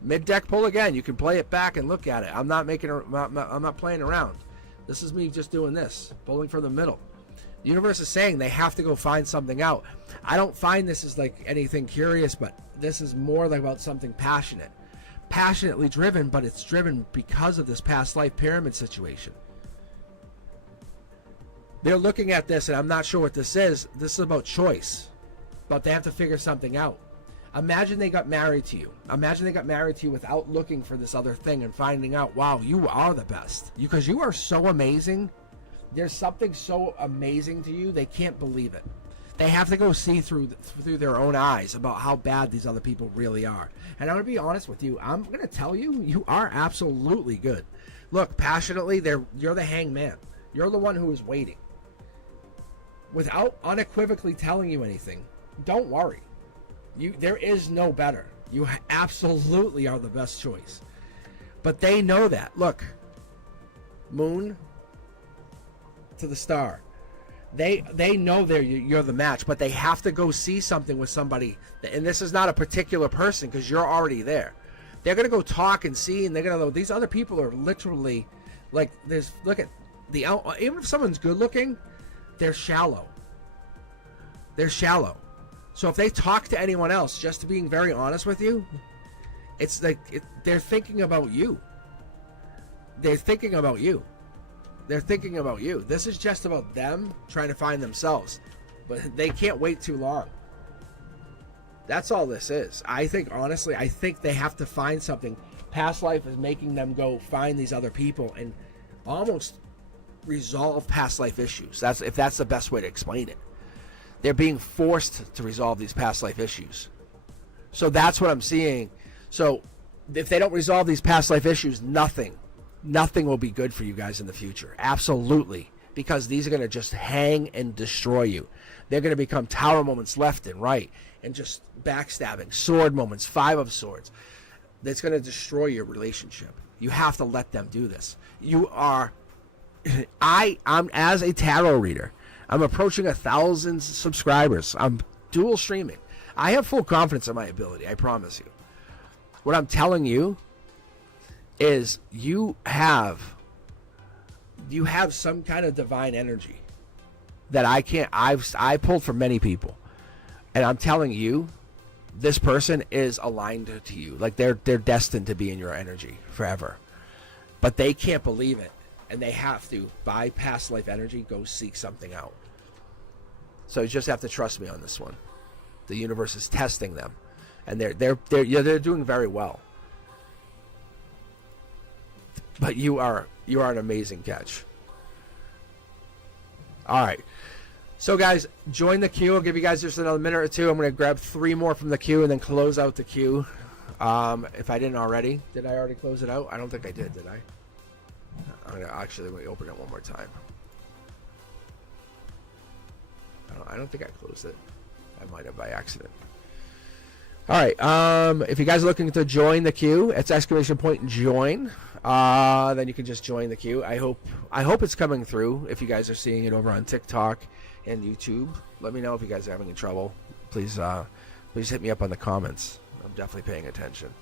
Mid-deck pull again. You can play it back and look at it. I'm not playing around. This is me just doing this, pulling from the middle. The universe is saying they have to go find something out. I don't find this as like anything curious, but this is more like about something passionate. Passionately driven, but it's driven because of this past life pyramid situation. They're looking at this, and I'm not sure what this is. This is about choice, but they have to figure something out. Imagine they got married to you. Imagine they got married to you without looking for this other thing and finding out, wow, you are the best. Because you are so amazing. There's something so amazing to you, they can't believe it. They have to go see through their own eyes about how bad these other people really are. And I'm going to be honest with you. I'm going to tell you, you are absolutely good. Look, passionately, you're the hangman. You're the one who is waiting. Without unequivocally telling you anything, don't worry. There is no better. You absolutely are the best choice. But they know that. Look, Moon to the star. They know you're the match, but they have to go see something with somebody. And this is not a particular person because you're already there. They're going to go talk and see, and they're going to know these other people are literally like, look at even if someone's good looking, they're shallow. They're shallow. So if they talk to anyone else, just being very honest with you, it's like they're thinking about you. They're thinking about you. They're thinking about you. This is just about them trying to find themselves. But they can't wait too long. That's all this is. I think, honestly, they have to find something. Past life is making them go find these other people and almost resolve past life issues. If that's the best way to explain it. They're being forced to resolve these past life issues. So that's what I'm seeing. So if they don't resolve these past life issues, nothing will be good for you guys in the future. Absolutely. Because these are going to just hang and destroy you. They're going to become tower moments left and right. And just backstabbing. Sword moments. 5 of swords. That's going to destroy your relationship. You have to let them do this. You are... I'm as a tarot reader, I'm approaching 1,000 subscribers. I'm dual streaming. I have full confidence in my ability, I promise you. What I'm telling you is you have some kind of divine energy that I pulled from many people. And I'm telling you, this person is aligned to you. Like they're destined to be in your energy forever. but they can't believe it, and they have to, by past life energy, go seek something out. So you just have to trust me on this one. The universe is testing them, and they're doing very well. But you are an amazing catch. All right. So, guys, join the queue. I'll give you guys just another minute or two. I'm going to grab 3 more from the queue and then close out the queue. If I didn't already. Did I already close it out? I don't think I did I? I'm going to actually let me open it one more time. I don't think I closed it. I might have by accident. All right. If you guys are looking to join the queue, it's !join. Then you can just join the queue. I hope it's coming through. If you guys are seeing it over on TikTok and YouTube, let me know if you guys are having any trouble. Please hit me up on the comments. I'm definitely paying attention.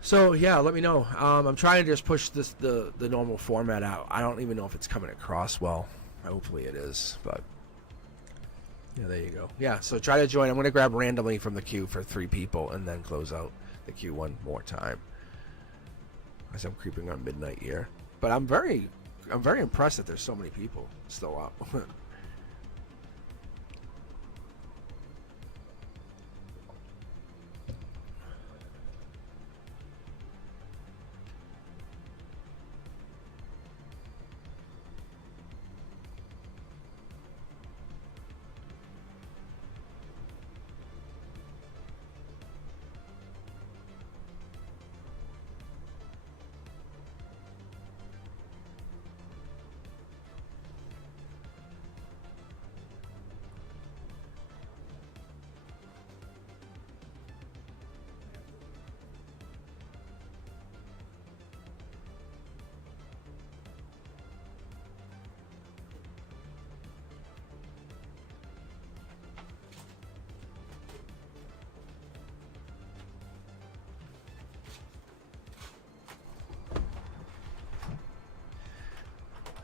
So yeah, let me know. I'm trying to just push the normal format out. I don't even know if it's coming across well. Hopefully it is, but yeah, there you go. Yeah, so try to join. I'm going to grab randomly from the queue for 3 people and then close out the queue one more time as I'm creeping on midnight here. But I'm very impressed that there's so many people still up.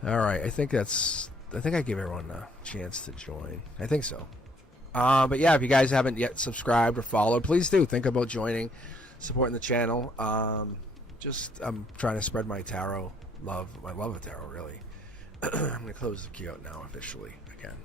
All right, I think I gave everyone a chance to join. I think so. But yeah, if you guys haven't yet subscribed or followed, please do. Think about joining, supporting the channel. I'm trying to spread my tarot love, my love of tarot, really. I'm going to close the queue out now officially again.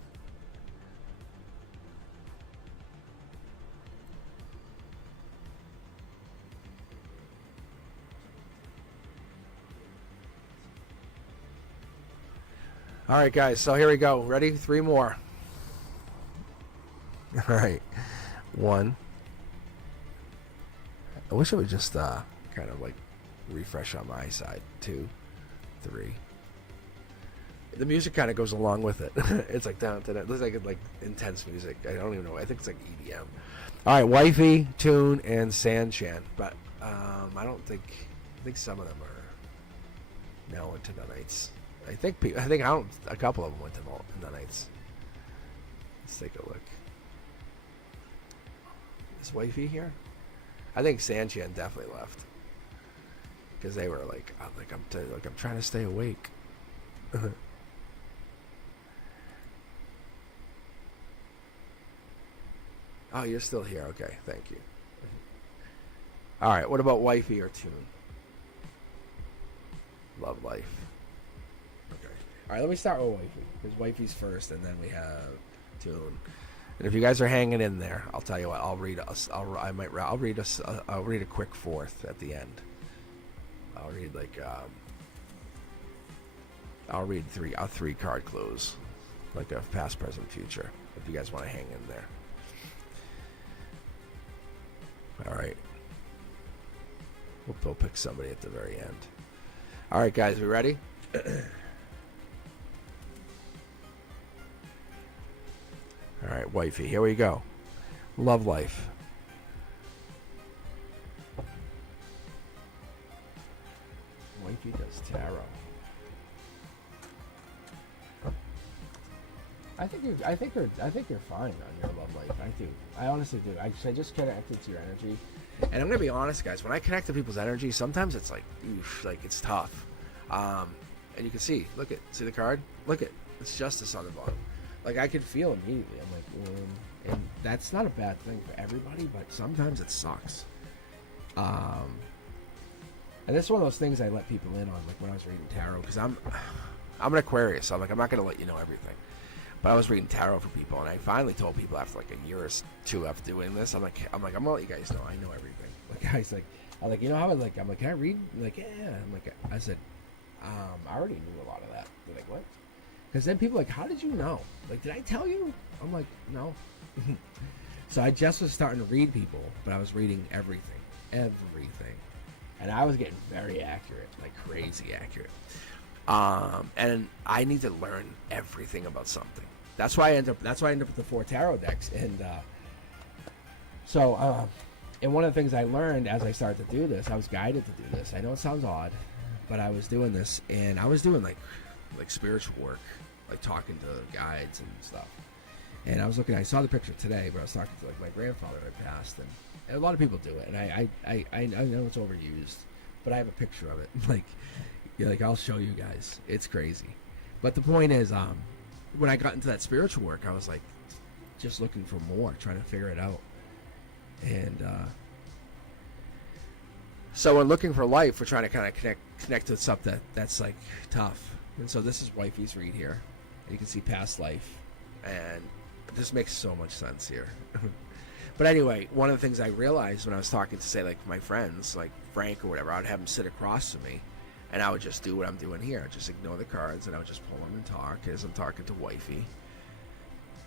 All right, guys, so here we go. Ready? 3 more. All right. 1. I wish it would just kind of like refresh on my side. 2, 3. The music kind of goes along with it. It's like down to that. It looks like intense music. I don't even know. I think it's like EDM. All right, Wifey, Tune, and Sanchan. But I think some of them are now into the nights. I think a couple of them went to the nights. Let's take a look. Is Wifey here? I think Sanchan definitely left because they were like I'm trying to stay awake. Oh, you're still here. Okay, thank you. All right, what about Wifey or Tune? Love Life. Okay. All right, let me start with Wifey because Wifey's first, and then we have Tune. And if you guys are hanging in there, I'll tell you what. I'll read a quick fourth at the end. I'll read a 3 card close, like a past, present, future. If you guys want to hang in there. All right. We'll pick somebody at the very end. All right, guys, we ready? All right, Wifey, here we go. Love Life. Wifey does tarot. I think you're fine on your love life. I do. I honestly do. I just connected to your energy, and I'm gonna be honest, guys. When I connect to people's energy, sometimes it's like, oof, like it's tough. And you can see the card. Look at it's Justice on the bottom. Like I could feel immediately. I'm like, and that's not a bad thing for everybody, but sometimes it sucks. And this is one of those things I let people in on, like when I was reading tarot, because I'm an Aquarius, so I'm like, I'm not going to let you know everything. But I was reading tarot for people, and I finally told people after like a year or two after doing this, I'm gonna let you guys know I know everything. Like guys, I'm like, you know how I'm like, can I read? Like, yeah. I said, I already knew a lot of that. They're like, what? Because then people are like, how did you know? Like, did I tell you? I'm like, no. So I just was starting to read people, but I was reading everything. And I was getting very accurate, like crazy accurate. And I need to learn everything about something. That's why I end up with the 4 tarot decks. And and one of the things I learned as I started to do this, I was guided to do this. I know it sounds odd, but I was doing this, and I was doing like spiritual work, like talking to guides and stuff. And I saw the picture today, but I was talking to like my grandfather that passed, and a lot of people do it, and I know it's overused, but I have a picture of it. Like I'll show you guys. It's crazy. But the point is, when I got into that spiritual work, I was like just looking for more, trying to figure it out. And so when looking for life, we're trying to kind of connect to stuff that's like tough. And so this is Wifey's read here. You can see past life, and this makes so much sense here. But anyway, one of the things I realized when I was talking to, say, like my friends, like Frank or whatever, I would have them sit across from me, and I would just do what I'm doing here. I'd just ignore the cards, and I would just pull them and talk as I'm talking to Wifey.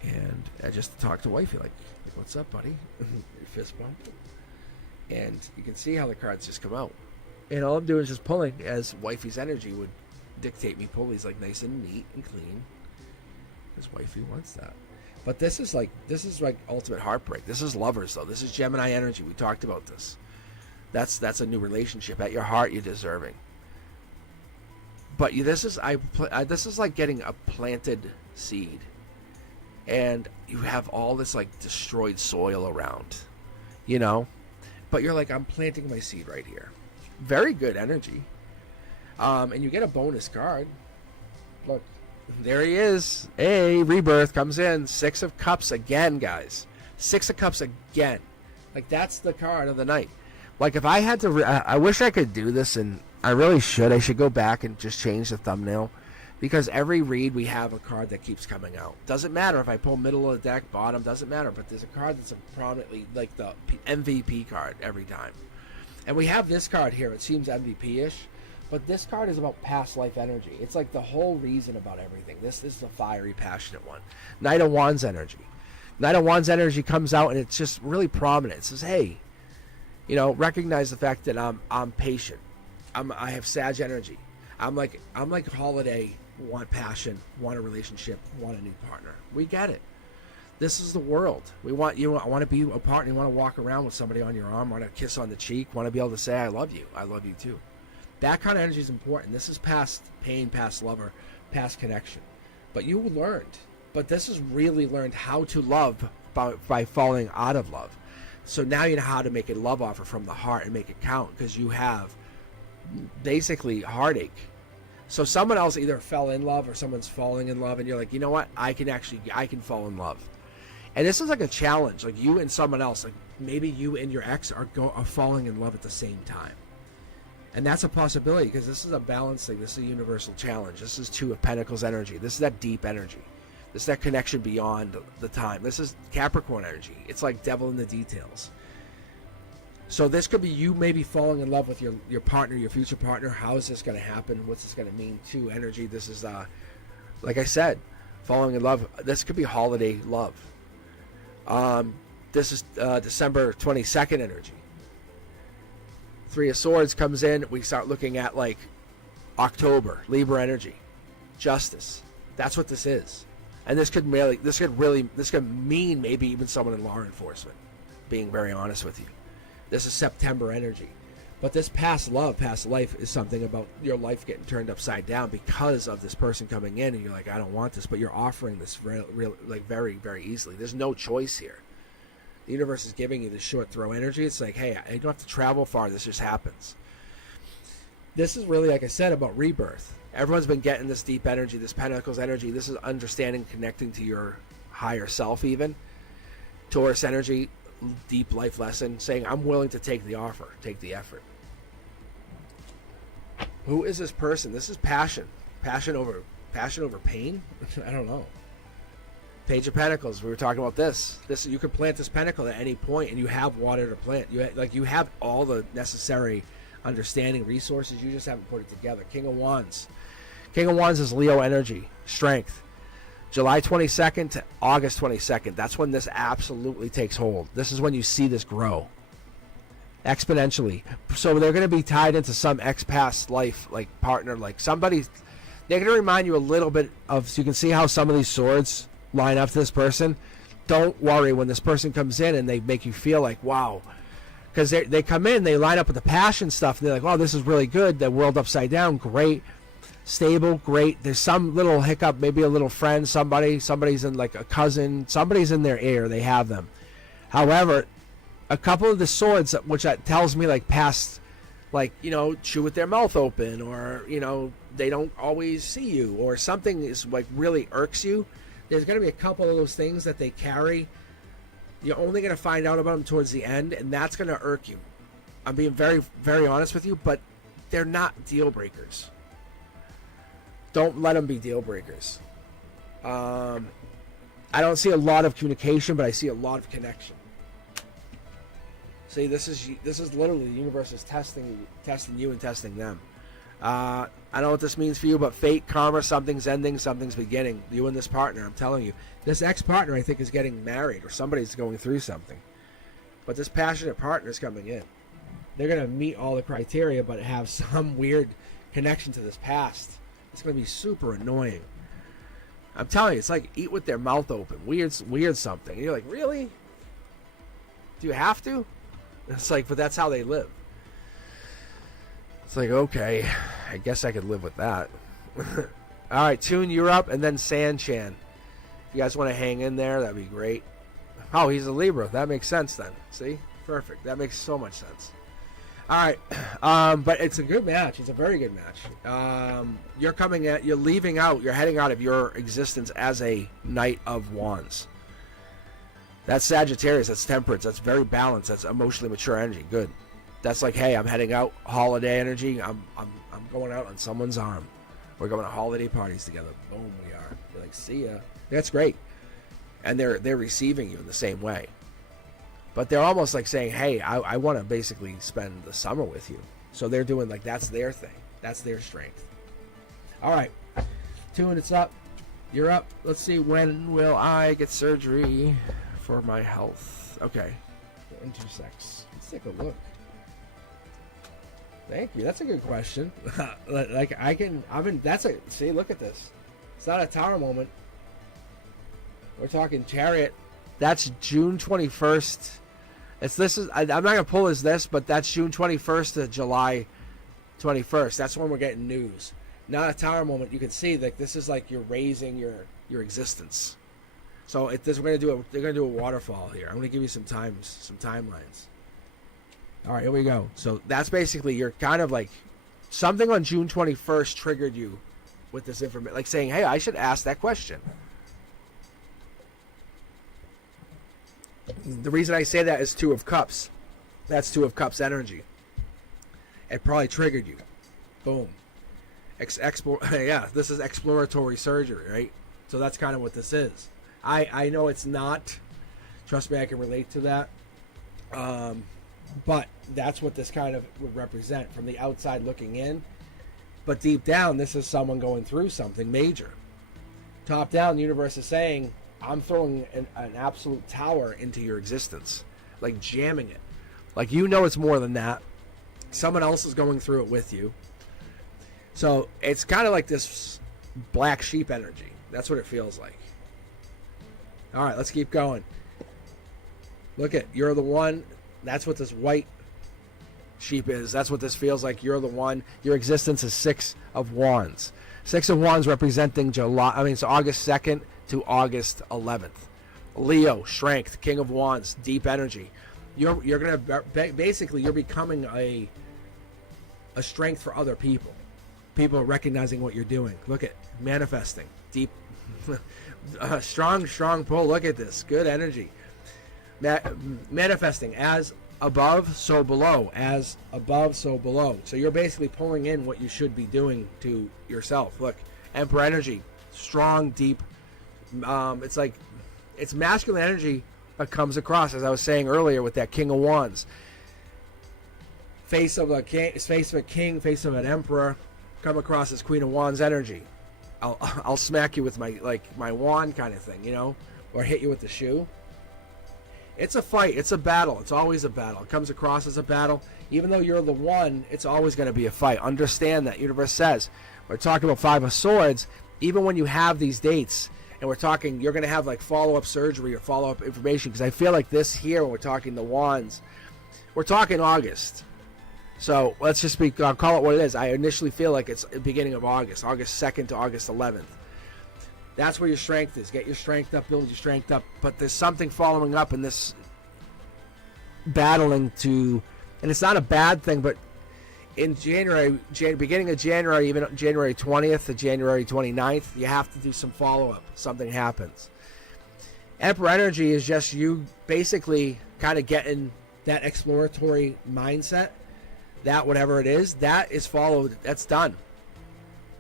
And I just talk to Wifey, like what's up, buddy? Fist bump. And you can see how the cards just come out. And all I'm doing is just pulling, as Wifey's energy would dictate me pull these like nice and neat and clean, because Wifey wants that. But this is like ultimate heartbreak. This is lovers, though. This is Gemini energy. We talked about this. That's a new relationship. At your heart, you're deserving. But this is like getting a planted seed, and you have all this like destroyed soil around, you know. But you're like, I'm planting my seed right here. Very good energy. And you get a bonus card. Look. There he is. Hey, rebirth comes in. 6 of Cups again, guys. 6 of Cups again. Like, that's the card of the night. Like, if I had to... I wish I could do this, and I really should. I should go back and just change the thumbnail. Because every read, we have a card that keeps coming out. Doesn't matter if I pull middle of the deck, bottom. Doesn't matter. But there's a card that's prominently, like, the MVP card every time. And we have this card here. It seems MVP-ish. But this card is about past life energy. It's like the whole reason about everything. This is a fiery, passionate one. Knight of Wands energy. Knight of Wands energy comes out, and it's just really prominent. It says, hey, you know, recognize the fact that I'm patient. I have Sag energy. I'm like Holiday, want passion, want a relationship, want a new partner. We get it. This is the world. We want you. I want to be a partner. You want to walk around with somebody on your arm, want to kiss on the cheek, want to be able to say, I love you. I love you too. That kind of energy is important. This is past pain, past lover, past connection. But you learned. But this is really learned how to love by falling out of love. So now you know how to make a love offer from the heart and make it count, because you have basically heartache. So someone else either fell in love or someone's falling in love, and you're like, you know what? I can fall in love. And this is like a challenge. Like you and someone else, like maybe you and your ex are falling in love at the same time. And that's a possibility, because this is a balance thing. This is a universal challenge. This is 2 of Pentacles energy. This is that deep energy. This is that connection beyond the time. This is Capricorn energy. It's like devil in the details. So this could be you maybe falling in love with your partner, your future partner. How is this going to happen? What's this going to mean to energy? This is, like I said, falling in love. This could be holiday love. This is December 22nd energy. 3 of Swords comes in. We start looking at like October, Libra energy, justice. That's what this is. And this could mean maybe even someone in law enforcement, being very honest with you. This is September energy. But this past love, past life is something about your life getting turned upside down because of this person coming in, and you're like, I don't want this, but you're offering this like very, very easily. There's no choice here. The universe is giving you this short throw energy. It's like, hey, I don't have to travel far. This just happens. This is really, like I said, about rebirth. Everyone's been getting this deep energy, this Pentacles energy. This is understanding, connecting to your higher self even. Taurus energy, deep life lesson, saying, I'm willing to take the offer, take the effort. Who is this person? This is passion. Passion over pain? I don't know. Page of Pentacles. We were talking about this. You could plant this pentacle at any point, and you have water to plant. You have all the necessary understanding, resources. You just haven't put it together. King of Wands. King of Wands is Leo energy, strength. July 22nd to August 22nd. That's when this absolutely takes hold. This is when you see this grow exponentially. So they're going to be tied into some ex-past life, like partner, like somebody. They're going to remind you a little bit of. So you can see how some of these swords line up to this person. Don't worry when this person comes in and they make you feel like, wow, because they come in, they line up with the passion stuff, and they're like, oh, this is really good. The world upside down, great, stable, great. There's some little hiccup, maybe a little friend, somebody's in, like a cousin, somebody's in their ear, they have them. However, a couple of the swords, which tells me like past, like, chew with their mouth open, or they don't always see you, or something is like really irks you. There's going to be a couple of those things that they carry. You're only going to find out about them towards the end, and that's going to irk you. I'm being very, very honest with you, but they're not deal breakers. Don't let them be deal breakers. I don't see a lot of communication, but I see a lot of connection. See, this is literally the universe is testing you and testing them. I don't know what this means for you, but fate, karma, something's ending, something's beginning. You and this partner, I'm telling you. This ex-partner, I think, is getting married, or somebody's going through something. But this passionate partner is coming in. They're going to meet all the criteria, but have some weird connection to this past. It's going to be super annoying. I'm telling you, it's like eat with their mouth open. Weird something. And you're like, really? Do you have to? It's like, but that's how they live. It's like, okay, I guess I could live with that. All right, Toon, you're up, and then Sanchan. If you guys want to hang in there, that'd be great. Oh, he's a Libra. That makes sense then. See? Perfect. That makes so much sense. All right. But it's a good match. It's a very good match. You're leaving out, you're heading out of your existence as a Knight of Wands. That's Sagittarius. That's Temperance. That's very balanced. That's emotionally mature energy. Good. That's like, hey, I'm heading out, holiday energy. I'm going out on someone's arm. We're going to holiday parties together. Boom, we are. You're like, see ya. That's great. And they're receiving you in the same way. But they're almost like saying, hey, I want to basically spend the summer with you. So they're doing like, that's their thing. That's their strength. All right. Toon, it's up. You're up. Let's see, when will I get surgery for my health? Okay. Intersex. Let's take a look. Thank you. That's a good question. See, look at this. It's not a tower moment. We're talking Chariot. That's June 21st. I'm not going to pull as this, but that's June 21st to July 21st. That's when we're getting news. Not a tower moment. You can see that this is like you're raising your existence. So they're going to do a waterfall here. I'm going to give you some timelines. All right, here we go. So that's basically, you're kind of like, something on June 21st triggered you with this information, like saying, hey, I should ask that question. The reason I say that is Two of Cups. That's Two of Cups energy. It probably triggered you. Boom. Yeah, this is exploratory surgery, right? So that's kind of what this is. I know it's not. Trust me, I can relate to that. But that's what this kind of would represent from the outside looking in. But deep down, this is someone going through something major. Top down, the universe is saying, I'm throwing an absolute tower into your existence. Like jamming it. Like, it's more than that. Someone else is going through it with you. So it's kind of like this black sheep energy. That's what it feels like. All right, let's keep going. Look at, you're the one. That's what this white sheep is. That's what this feels like. You're the one. Your existence is Six of Wands. Six of Wands representing it's August 2nd to August 11th. Leo, strength, King of Wands, deep energy. You're going to basically, you're becoming a strength for other people. people are recognizing what you're doing. Look at manifesting. Deep, strong pull. Look at this. Good energy. Manifesting as above, so below. As above, so below. So you're basically pulling in what you should be doing to yourself. Look, Emperor energy. Strong, deep. It's like, it's masculine energy that comes across, as I was saying earlier, with that King of Wands. Face of a king, face of a king, face of an emperor, come across as Queen of Wands energy. I'll smack you with my wand kind of thing, you know, or hit you with the shoe. It's a fight. It's a battle. It's always a battle. It comes across as a battle. Even though you're the one, it's always going to be a fight. Understand that. Universe says, we're talking about Five of Swords. Even when you have these dates, and we're talking, you're going to have like follow-up surgery or follow-up information, because I feel like this here, when we're talking the wands, we're talking August. So let's just I'll call it what it is. I initially feel like it's the beginning of August 2nd to August 11th. That's where your strength is. Get your strength up, build your strength up. But there's something following up in this battling to, and it's not a bad thing, but in January, beginning of January, even January 20th to January 29th, you have to do some follow-up. Something happens. Emperor energy is just you basically kind of getting that exploratory mindset, that whatever it is, that is followed, that's done.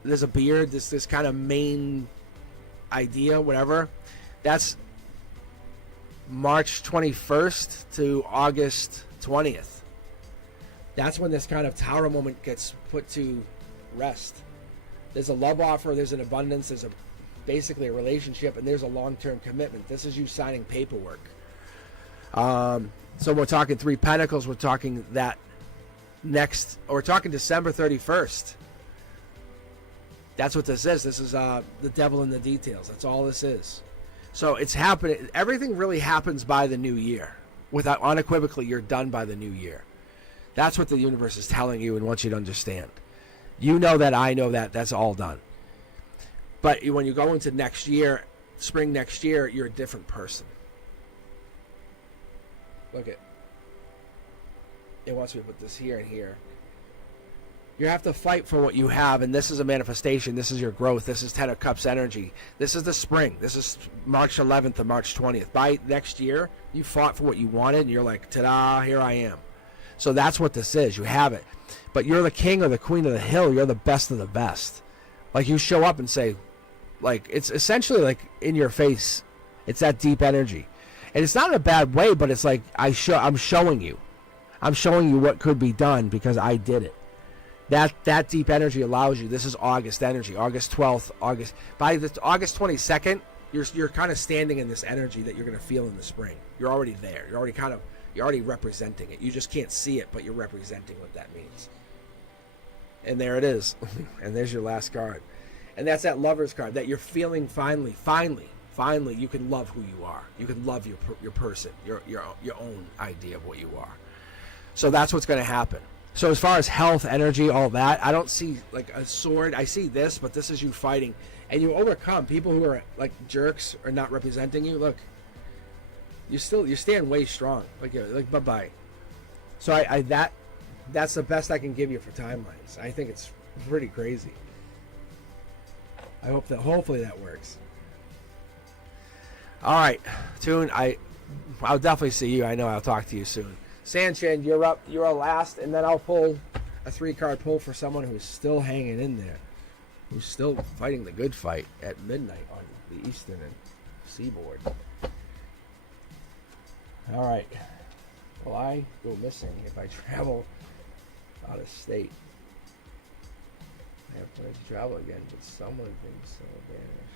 There's a beard, this kind of main idea, whatever. That's March 21st to August 20th. That's when this kind of tower moment gets put to rest. There's a love offer, there's an abundance, there's basically a relationship, and there's a long-term commitment. This is you signing paperwork. So we're talking Three Pentacles, we're talking that we're talking December 31st. That's what this is. This is the devil in the details. That's all this is. So it's happening. Everything really happens by the new year. Without unequivocally, you're done by the new year. That's what the universe is telling you and wants you to understand. You know that, I know that. That's all done. But when you go into next year, spring next year, you're a different person. Look at. It wants me to put this here and here. You have to fight for what you have, and this is a manifestation. This is your growth. This is Ten of Cups energy. This is the spring. This is March 11th to March 20th. By next year, you fought for what you wanted, and you're like, ta-da, here I am. So that's what this is. You have it. But you're the king or the queen of the hill. You're the best of the best. Like, you show up and say, like, it's essentially like in your face. It's that deep energy. And it's not in a bad way, but it's like I'm showing you. I'm showing you what could be done because I did it. That deep energy allows you. This is August energy. August 12th, by the August 22nd, you're kind of standing in this energy that you're going to feel in the spring. You're already there. You're already representing it. You just can't see it, but you're representing what that means. And there it is. And there's your last card. And that's that Lover's card that you're feeling finally you can love who you are. You can love your person, your own idea of what you are. So that's what's going to happen. So as far as health, energy, all that, I don't see like a sword. I see this, but this is you fighting, and you overcome people who are like jerks or not representing you. Look, you stand way strong. Like bye bye. So that's the best I can give you for timelines. I think it's pretty crazy. Hopefully that works. All right, Toon. I'll definitely see you. I know I'll talk to you soon. Sanchin, you're up. You're a last, and then I'll pull a 3-card pull for someone who's still hanging in there, who's still fighting the good fight at midnight on the eastern and seaboard. All right. Will I go missing if I travel out of state? I have plans to travel again, but someone thinks I'll vanish.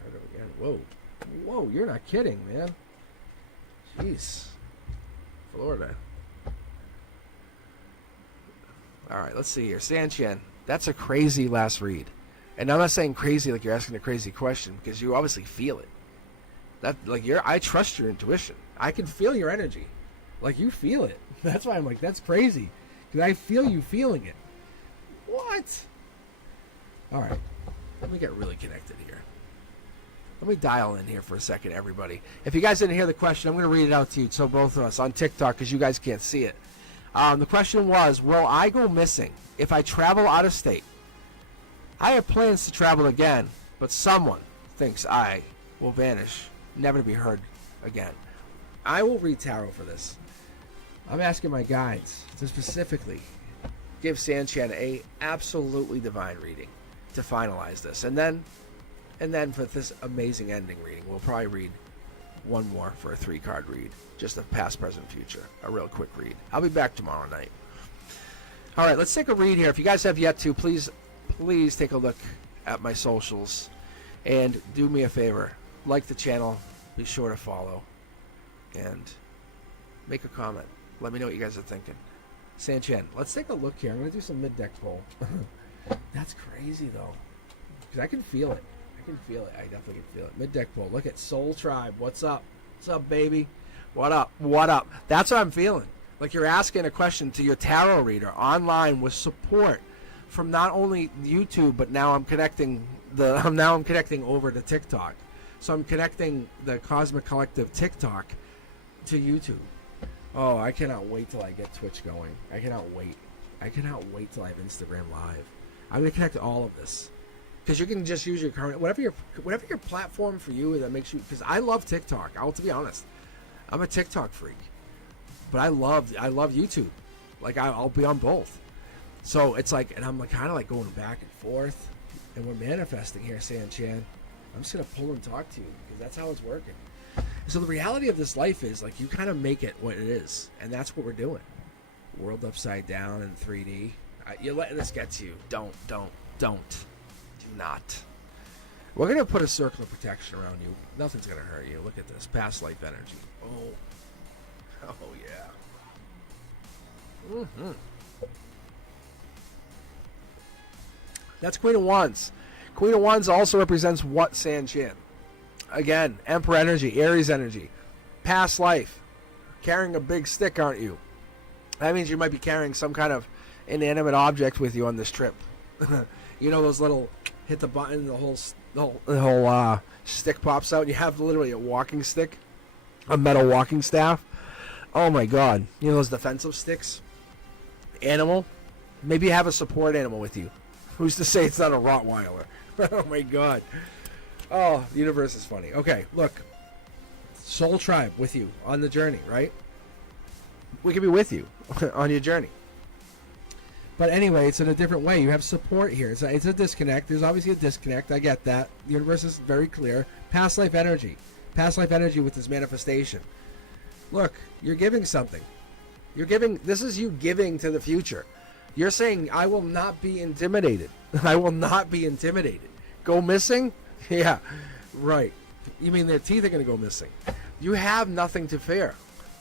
I heard it again. Whoa! You're not kidding, man. Jeez. Florida. All right, let's see here. Sanchin, that's a crazy last read. And I'm not saying crazy like you're asking a crazy question, because you obviously feel it. I trust your intuition. I can feel your energy. Like, you feel it. That's why I'm like, that's crazy. Because I feel you feeling it. What? All right. Let me get really connected here. Let me dial in here for a second, everybody. If you guys didn't hear the question, I'm going to read it out to you, so both of us on TikTok, because you guys can't see it. The question was, will I go missing if I travel out of state? I have plans to travel again, but someone thinks I will vanish, never to be heard again. I will read tarot for this. I'm asking my guides to specifically give Sanchan a absolutely divine reading to finalize this. And then for this amazing ending reading, we'll probably read one more for a 3-card read. Just a past, present, future. A real quick read. I'll be back tomorrow night. All right, let's take a read here. If you guys have yet to, please take a look at my socials. And do me a favor. Like the channel. Be sure to follow. And make a comment. Let me know what you guys are thinking. Sanchan, let's take a look here. I'm going to do some mid-deck pull. That's crazy, though. Because I can feel it. I definitely can feel it. Mid-deck pull. Look at Soul Tribe. What's up? What's up, baby? What up? What up? That's what I'm feeling. Like you're asking a question to your tarot reader online with support from not only YouTube, but now I'm connecting over to TikTok. So I'm connecting the Cosmic Collective TikTok to YouTube. Oh, I cannot wait till I get Twitch going. I cannot wait till I have Instagram Live. I'm gonna connect all of this because you can just use your current whatever your platform for you that makes you. Because I love TikTok. To be honest, I'm a TikTok freak, but I love YouTube. Like I'll be on both. So it's like, and I'm like kind of like going back and forth, and we're manifesting here, Sanchan. I'm just gonna pull and talk to you because that's how it's working. So the reality of this life is like you kind of make it what it is, and that's what we're doing. World upside down in 3D. You're letting this get to you. Don't. Do not. We're gonna put a circle of protection around you. Nothing's gonna hurt you. Look at this past life energy. Oh yeah. That's Queen of Wands. Queen of Wands also represents what, Sanchan? Again, Emperor energy, Aries energy, past life. Carrying a big stick, aren't you? That means you might be carrying some kind of inanimate object with you on this trip. You know those little hit the button, the whole stick pops out. You have literally a walking stick, a metal walking staff. Oh my God! You know those defensive sticks. Animal. Maybe you have a support animal with you. Who's to say it's not a Rottweiler? Oh my God. Oh, the universe is funny. Okay, look. Soul Tribe with you on the journey, right? We can be with you on your journey. But anyway, it's in a different way. You have support here. It's a disconnect. There's obviously a disconnect. I get that. The universe is very clear. Past life energy. Past life energy with this manifestation. Look, you're giving something. This is you giving to the future. You're saying, I will not be intimidated. I will not be intimidated. Go missing? Yeah, right. You mean their teeth are going to go missing? You have nothing to fear.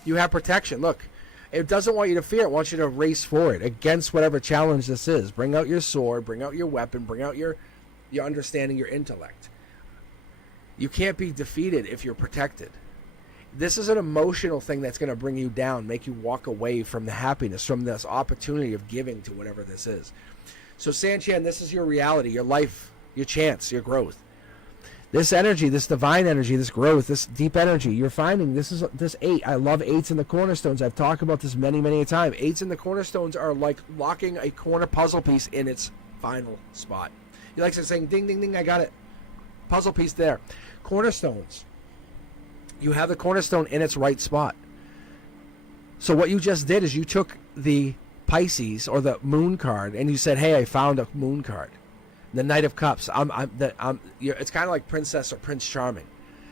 You have protection. Look, it doesn't want you to fear. It wants you to race forward against whatever challenge this is. Bring out your sword. Bring out your weapon. Bring out your understanding, your intellect. You can't be defeated if you're protected. This is an emotional thing that's going to bring you down, make you walk away from the happiness, from this opportunity of giving to whatever this is. So, Sanchan, this is your reality, your life, your chance, your growth. This energy, this divine energy, this growth, this deep energy, you're finding this 8. I love 8s in the cornerstones. I've talked about this many, many a time. 8s in the cornerstones are like locking a corner puzzle piece in its final spot. You like saying, ding, ding, ding, I got it. Puzzle piece there. Cornerstones. You have the cornerstone in its right spot. So what you just did is you took the Pisces or the moon card and you said, hey, I found a moon card. The Knight of Cups. It's kind of like Princess or Prince Charming.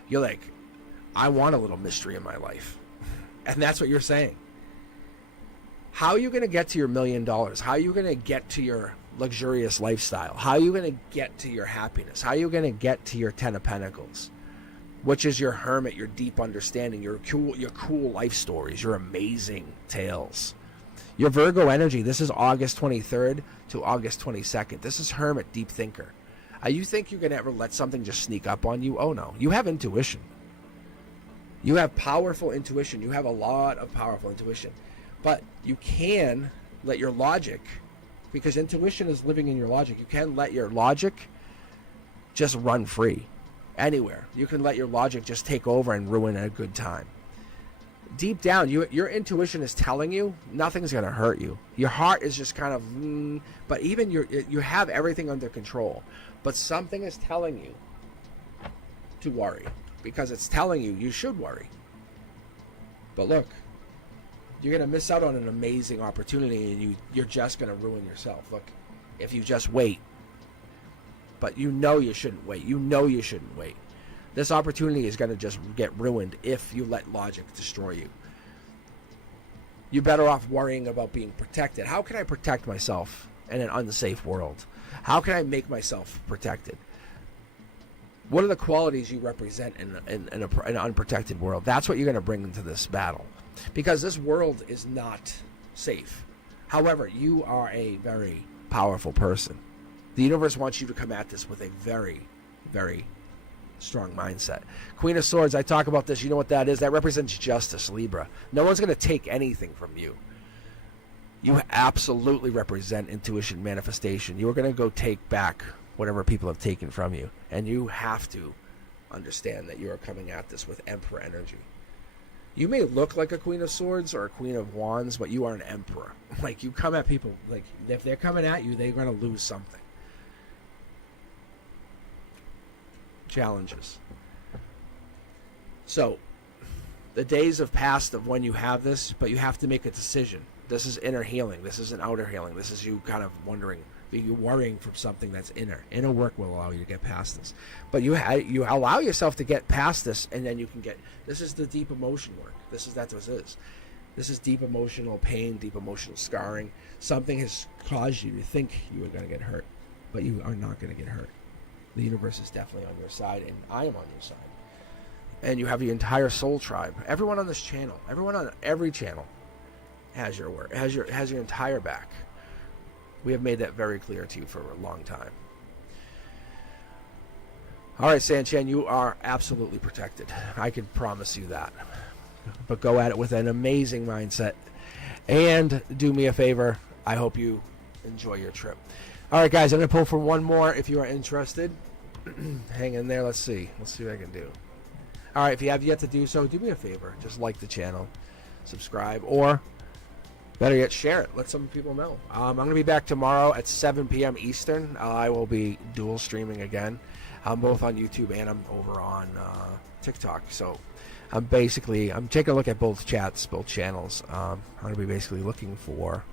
You're like, I want a little mystery in my life. And that's what you're saying. How are you going to get to your $1 million? How are you going to get to your luxurious lifestyle? How are you going to get to your happiness? How are you going to get to your 10 of Pentacles? Which is your hermit, your deep understanding, your cool life stories, your amazing tales. Your Virgo energy, this is August 23rd to August 22nd. This is hermit, deep thinker. You think you're going to ever let something just sneak up on you? Oh, no. You have intuition. You have powerful intuition. You have a lot of powerful intuition. But you can let your logic, because intuition is living in your logic, you can let your logic just run free. Anywhere. You can let your logic just take over and ruin a good time. deep down, your intuition is telling you nothing's going to hurt you. Your heart is just kind of, but even you have everything under control. But something is telling you to worry because it's telling you should worry. But look, you're going to miss out on an amazing opportunity, and you're just going to ruin yourself. Look, if you just wait. But you shouldn't wait. You shouldn't wait. This opportunity is going to just get ruined if you let logic destroy you. You're better off worrying about being protected. How can I protect myself in an unsafe world? How can I make myself protected? What are the qualities you represent in an unprotected world? That's what you're going to bring into this battle. Because this world is not safe. However, you are a very powerful person. The universe wants you to come at this with a very, very strong mindset. Queen of Swords, I talk about this. You know what that is? That represents justice, Libra. No one's going to take anything from you. You absolutely represent intuition, manifestation. You are going to go take back whatever people have taken from you. And you have to understand that you are coming at this with Emperor energy. You may look like a Queen of Swords or a Queen of Wands, but you are an Emperor. Like, you come at people, like, if they're coming at you, they're going to lose something. Challenges. So, the days have passed of when you have this, but you have to make a decision. This is inner healing. This isn't outer healing. This is you kind of wondering, you're worrying from something that's inner. Inner work will allow you to get past this. But you allow yourself to get past this, and then you can get, this is the deep emotion work. This is This is deep emotional pain, deep emotional scarring. Something has caused you to think you are going to get hurt, but you are not going to get hurt. The universe is definitely on your side, and I am on your side. And you have the entire soul tribe. Everyone on this channel, everyone on every channel has your work, has your entire back. We have made that very clear to you for a long time. All right, Sanchan, you are absolutely protected. I can promise you that. But go at it with an amazing mindset. And do me a favor. I hope you enjoy your trip. All right, guys, I'm going to pull for one more if you are interested. Hang in there. Let's see. Let's see what I can do. All right, if you have yet to do so, do me a favor. Just like the channel, subscribe, or better yet, share it. Let some people know. I'm going to be back tomorrow at 7 p.m. Eastern. I will be dual streaming again. I'm both on YouTube and I'm over on TikTok. So I'm taking a look at both channels. I'm going to be basically looking for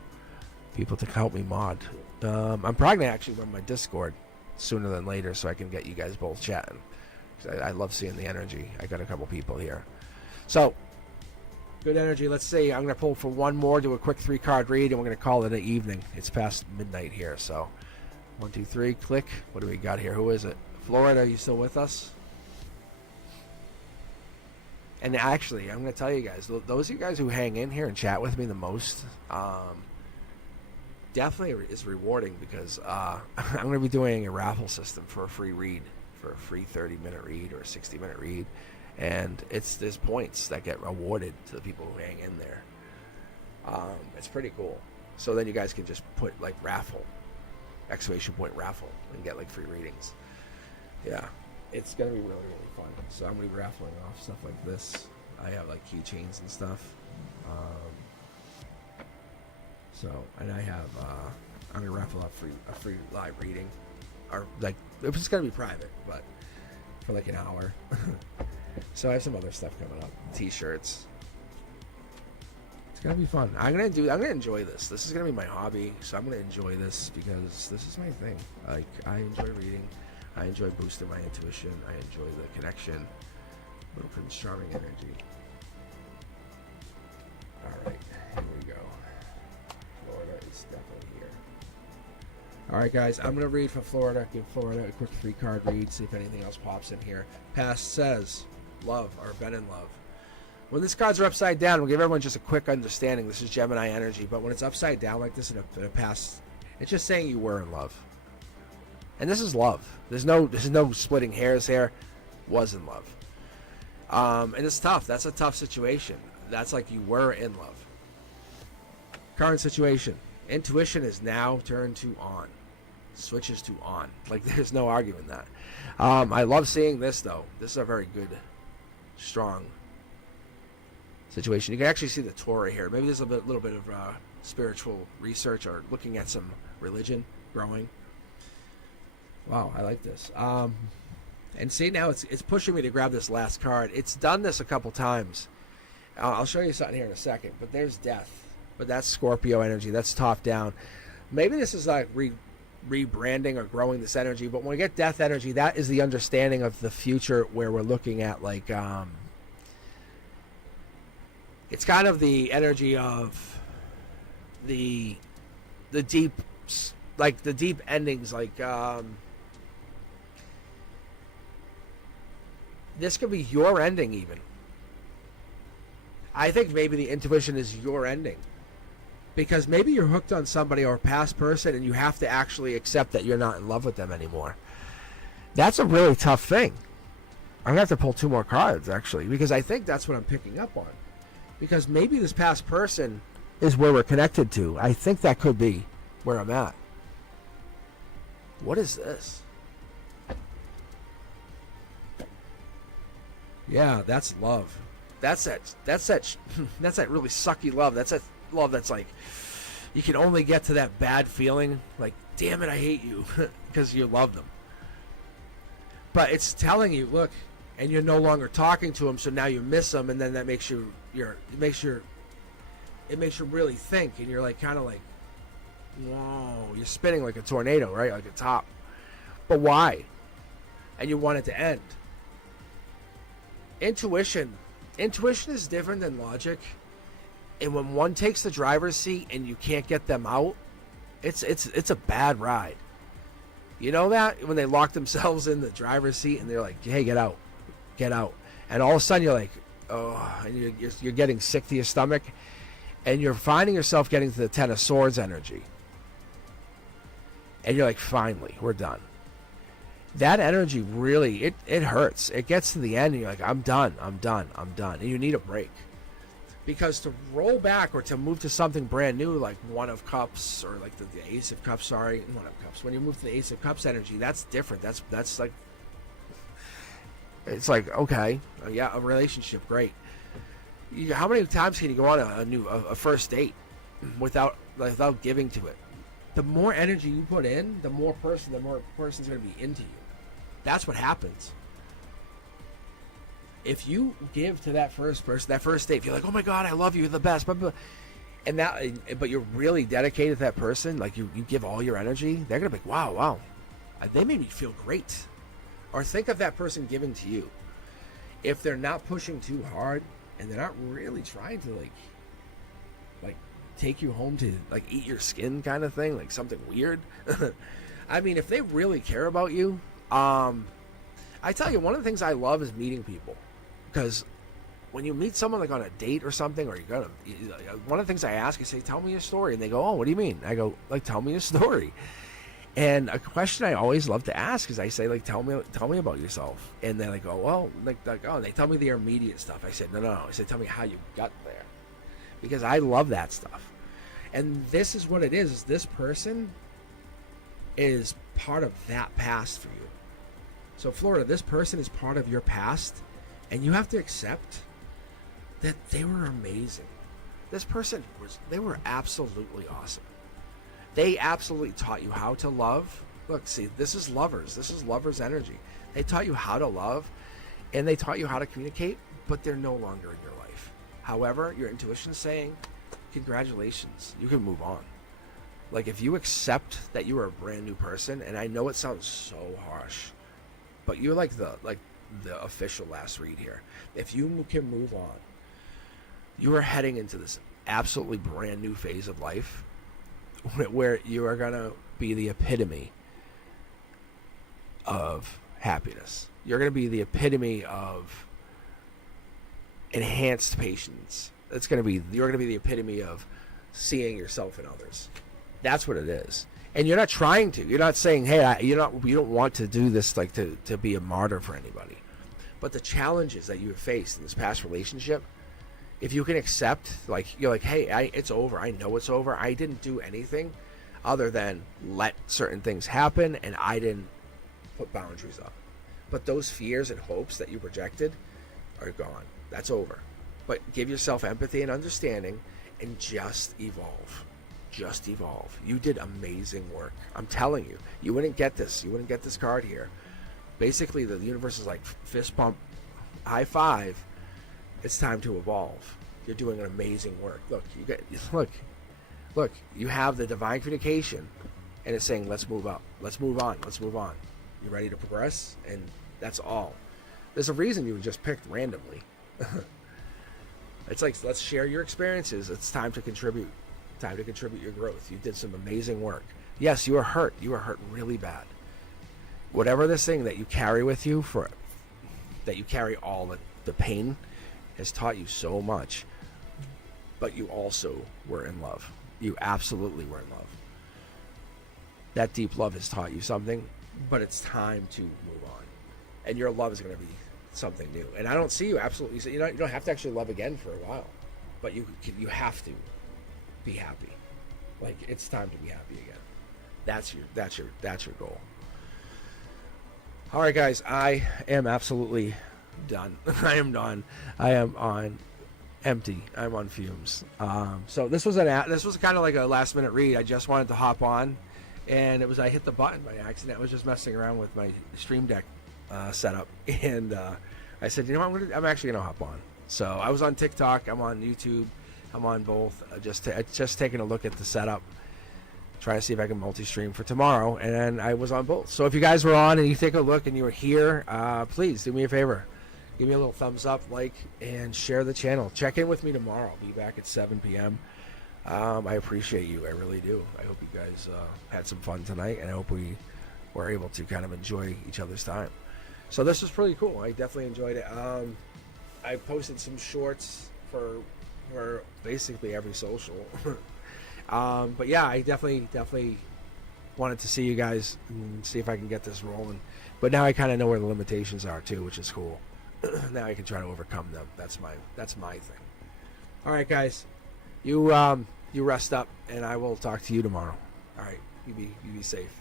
people to help me mod. I'm probably going to actually run my Discord sooner than later so I can get you guys both chatting. I love seeing the energy. I got a couple people here. So, good energy. Let's see. I'm going to pull for one more, do a quick 3-card read, and we're going to call it an evening. It's past midnight here, so 1, 2, 3, click. What do we got here? Who is it? Florida, are you still with us? And actually, I'm going to tell you guys, those of you guys who hang in here and chat with me the most, definitely is rewarding because I'm going to be doing a raffle system for a free read, for a free 30-minute read or a 60-minute read. And there's points that get awarded to the people who hang in there. It's pretty cool. So then you guys can just put like raffle, exclamation point raffle, and get like free readings. Yeah, it's gonna be really, really fun. So I'm gonna be raffling off stuff like this. I have like keychains and stuff. And I have I'm gonna raffle off a free live reading, or like it's gonna be private, but for like an hour. So I have some other stuff coming up. T-shirts. It's gonna be fun. I'm gonna enjoy this. This is gonna be my hobby, so I'm gonna enjoy this because this is my thing. Like, I enjoy reading. I enjoy boosting my intuition. I enjoy the connection. Little Prince Charming energy. Alright, here we go. Florida is definitely here. Alright, guys, I'm gonna read for Florida. Give Florida a quick 3-card read, see if anything else pops in here. Past says love, or been in love. When these cards are upside down, we'll give everyone just a quick understanding. This is Gemini energy, but when it's upside down like this in a past, it's just saying you were in love. And this is love. There's no splitting hairs here. Was in love. And it's tough. That's a tough situation. That's like you were in love. Current situation. Intuition is now turned to on. Switches to on. Like, there's no arguing that. I love seeing this, though. This is a very good, strong situation. You can actually see the Torah here. Maybe there's a little bit of spiritual research or looking at some religion growing. Wow, I like this. And see, now it's pushing me to grab this last card. It's done this a couple times. I'll show you something here in a second. But there's death. But that's Scorpio energy. That's top down. Maybe this is like rebranding or growing this energy. But when we get death energy, that is the understanding of the future where we're looking at like... it's kind of the energy of the deep, like the deep endings, like this could be your ending even. I think maybe the intuition is your ending. Because maybe you're hooked on somebody or a past person and you have to actually accept that you're not in love with them anymore. That's a really tough thing. I'm going to have to pull 2 more cards, actually, because I think that's what I'm picking up on. Because maybe this past person is where we're connected to. I think that could be where I'm at. What is this? Yeah, that's love. That's that really sucky love. That's that love that's like, you can only get to that bad feeling, like, damn it, I hate you, because you love them. But it's telling you, look, and you're no longer talking to them, so now you miss them, and then that makes you, it makes you really think, and you're like, kind of like, whoa, you're spinning like a tornado, right, like a top. But why? And you want it to end. Intuition is different than logic, and when one takes the driver's seat and you can't get them out, it's a bad ride. You know that, when they lock themselves in the driver's seat and they're like, hey, get out, and all of a sudden you're like, oh, and you're getting sick to your stomach, and you're finding yourself getting to the Ten of Swords energy, and you're like, finally, we're done. That energy really, it hurts. It gets to the end and you're like, I'm done. And you need a break. Because to roll back or to move to something brand new, like One of Cups, or like the Ace of Cups, One of Cups. When you move to the Ace of Cups energy, that's different. That's like, it's like, okay, yeah, a relationship, great. How many times can you go on a first date without giving to it? The more energy you put in, the more person's going to be into you. That's what happens. If you give to that first person, that first date, if you're like, oh my God, I love you, you're the best, blah, blah, but you're really dedicated to that person, like you give all your energy, they're going to be like, wow, they made me feel great. Or think of that person giving to you. If they're not pushing too hard and they're not really trying to like take you home to like eat your skin kind of thing, like something weird. I mean, if they really care about you, I tell you, one of the things I love is meeting people, because when you meet someone like on a date or something, or one of the things I ask is, say, tell me a story, and they go, oh, what do you mean? I go, like, tell me a story. And a question I always love to ask is, I say, like, tell me about yourself, and then I go, well, and they tell me their immediate stuff. I said, no. I said, tell me how you got there, because I love that stuff. And this is what it is this person is part of that past for you. So Florida, this person is part of your past, and you have to accept that they were amazing. This person they were absolutely awesome. They absolutely taught you how to love. Look, see, this is lovers. This is lovers energy. They taught you how to love, and they taught you how to communicate, but they're no longer in your life. However, your intuition's saying, congratulations, you can move on. Like, if you accept that you are a brand new person, and I know it sounds so harsh, but you're like the official last read here. If you can move on, you are heading into this absolutely brand new phase of life where you are going to be the epitome of happiness. You're going to be the epitome of enhanced patience. You're going to be the epitome of seeing yourself in others. That's what it is. And you're not trying to. You're not saying, hey, you don't want to do this like to be a martyr for anybody. But the challenges that you have faced in this past relationship, if you can accept, like, you're like, hey, it's over. I know it's over. I didn't do anything other than let certain things happen, and I didn't put boundaries up. But those fears and hopes that you projected are gone. That's over. But give yourself empathy and understanding, and just evolve. Just evolve. You did amazing work. I'm telling you, you wouldn't get this. You wouldn't get this card here. Basically, the universe is like fist pump, high five. It's time to evolve. You're doing an amazing work. Look, look. You have the divine communication, and it's saying, "Let's move up. Let's move on. Let's move on." You ready to progress? And that's all. There's a reason you were just picked randomly. It's like, let's share your experiences. It's time to contribute. Time to contribute your growth. You did some amazing work. Yes, you were hurt. You were hurt really bad. Whatever this thing that you carry with you, that you carry all the pain, has taught you so much. But you also were in love. You absolutely were in love. That deep love has taught you something, but it's time to move on. And your love is going to be something new. And I don't see you absolutely. You don't have to actually love again for a while, but you have to be happy. Like, it's time to be happy again. That's your goal. All right, guys, I am absolutely done. I am done. I am on empty. I'm on fumes. So this was kind of like a last minute read. I just wanted to hop on, and I hit the button by accident. I was just messing around with my Stream Deck setup, and I said, you know what, I'm actually gonna hop on. So I was on TikTok. I'm on YouTube. I'm on both. Just taking a look at the setup, trying to see if I can multi-stream for tomorrow, and I was on both. So if you guys were on and you take a look and you were here, please do me a favor. Give me a little thumbs up, like, and share the channel. Check in with me tomorrow. I'll be back at 7 p.m. I appreciate you. I really do. I hope you guys had some fun tonight, and I hope we were able to kind of enjoy each other's time. So this was pretty cool. I definitely enjoyed it. I posted some shorts for basically every social. But yeah, I definitely wanted to see you guys and see if I can get this rolling. But now I kind of know where the limitations are too, which is cool. Now I can try to overcome them. That's my thing. All right, guys, you rest up, and I will talk to you tomorrow. All right, you be safe.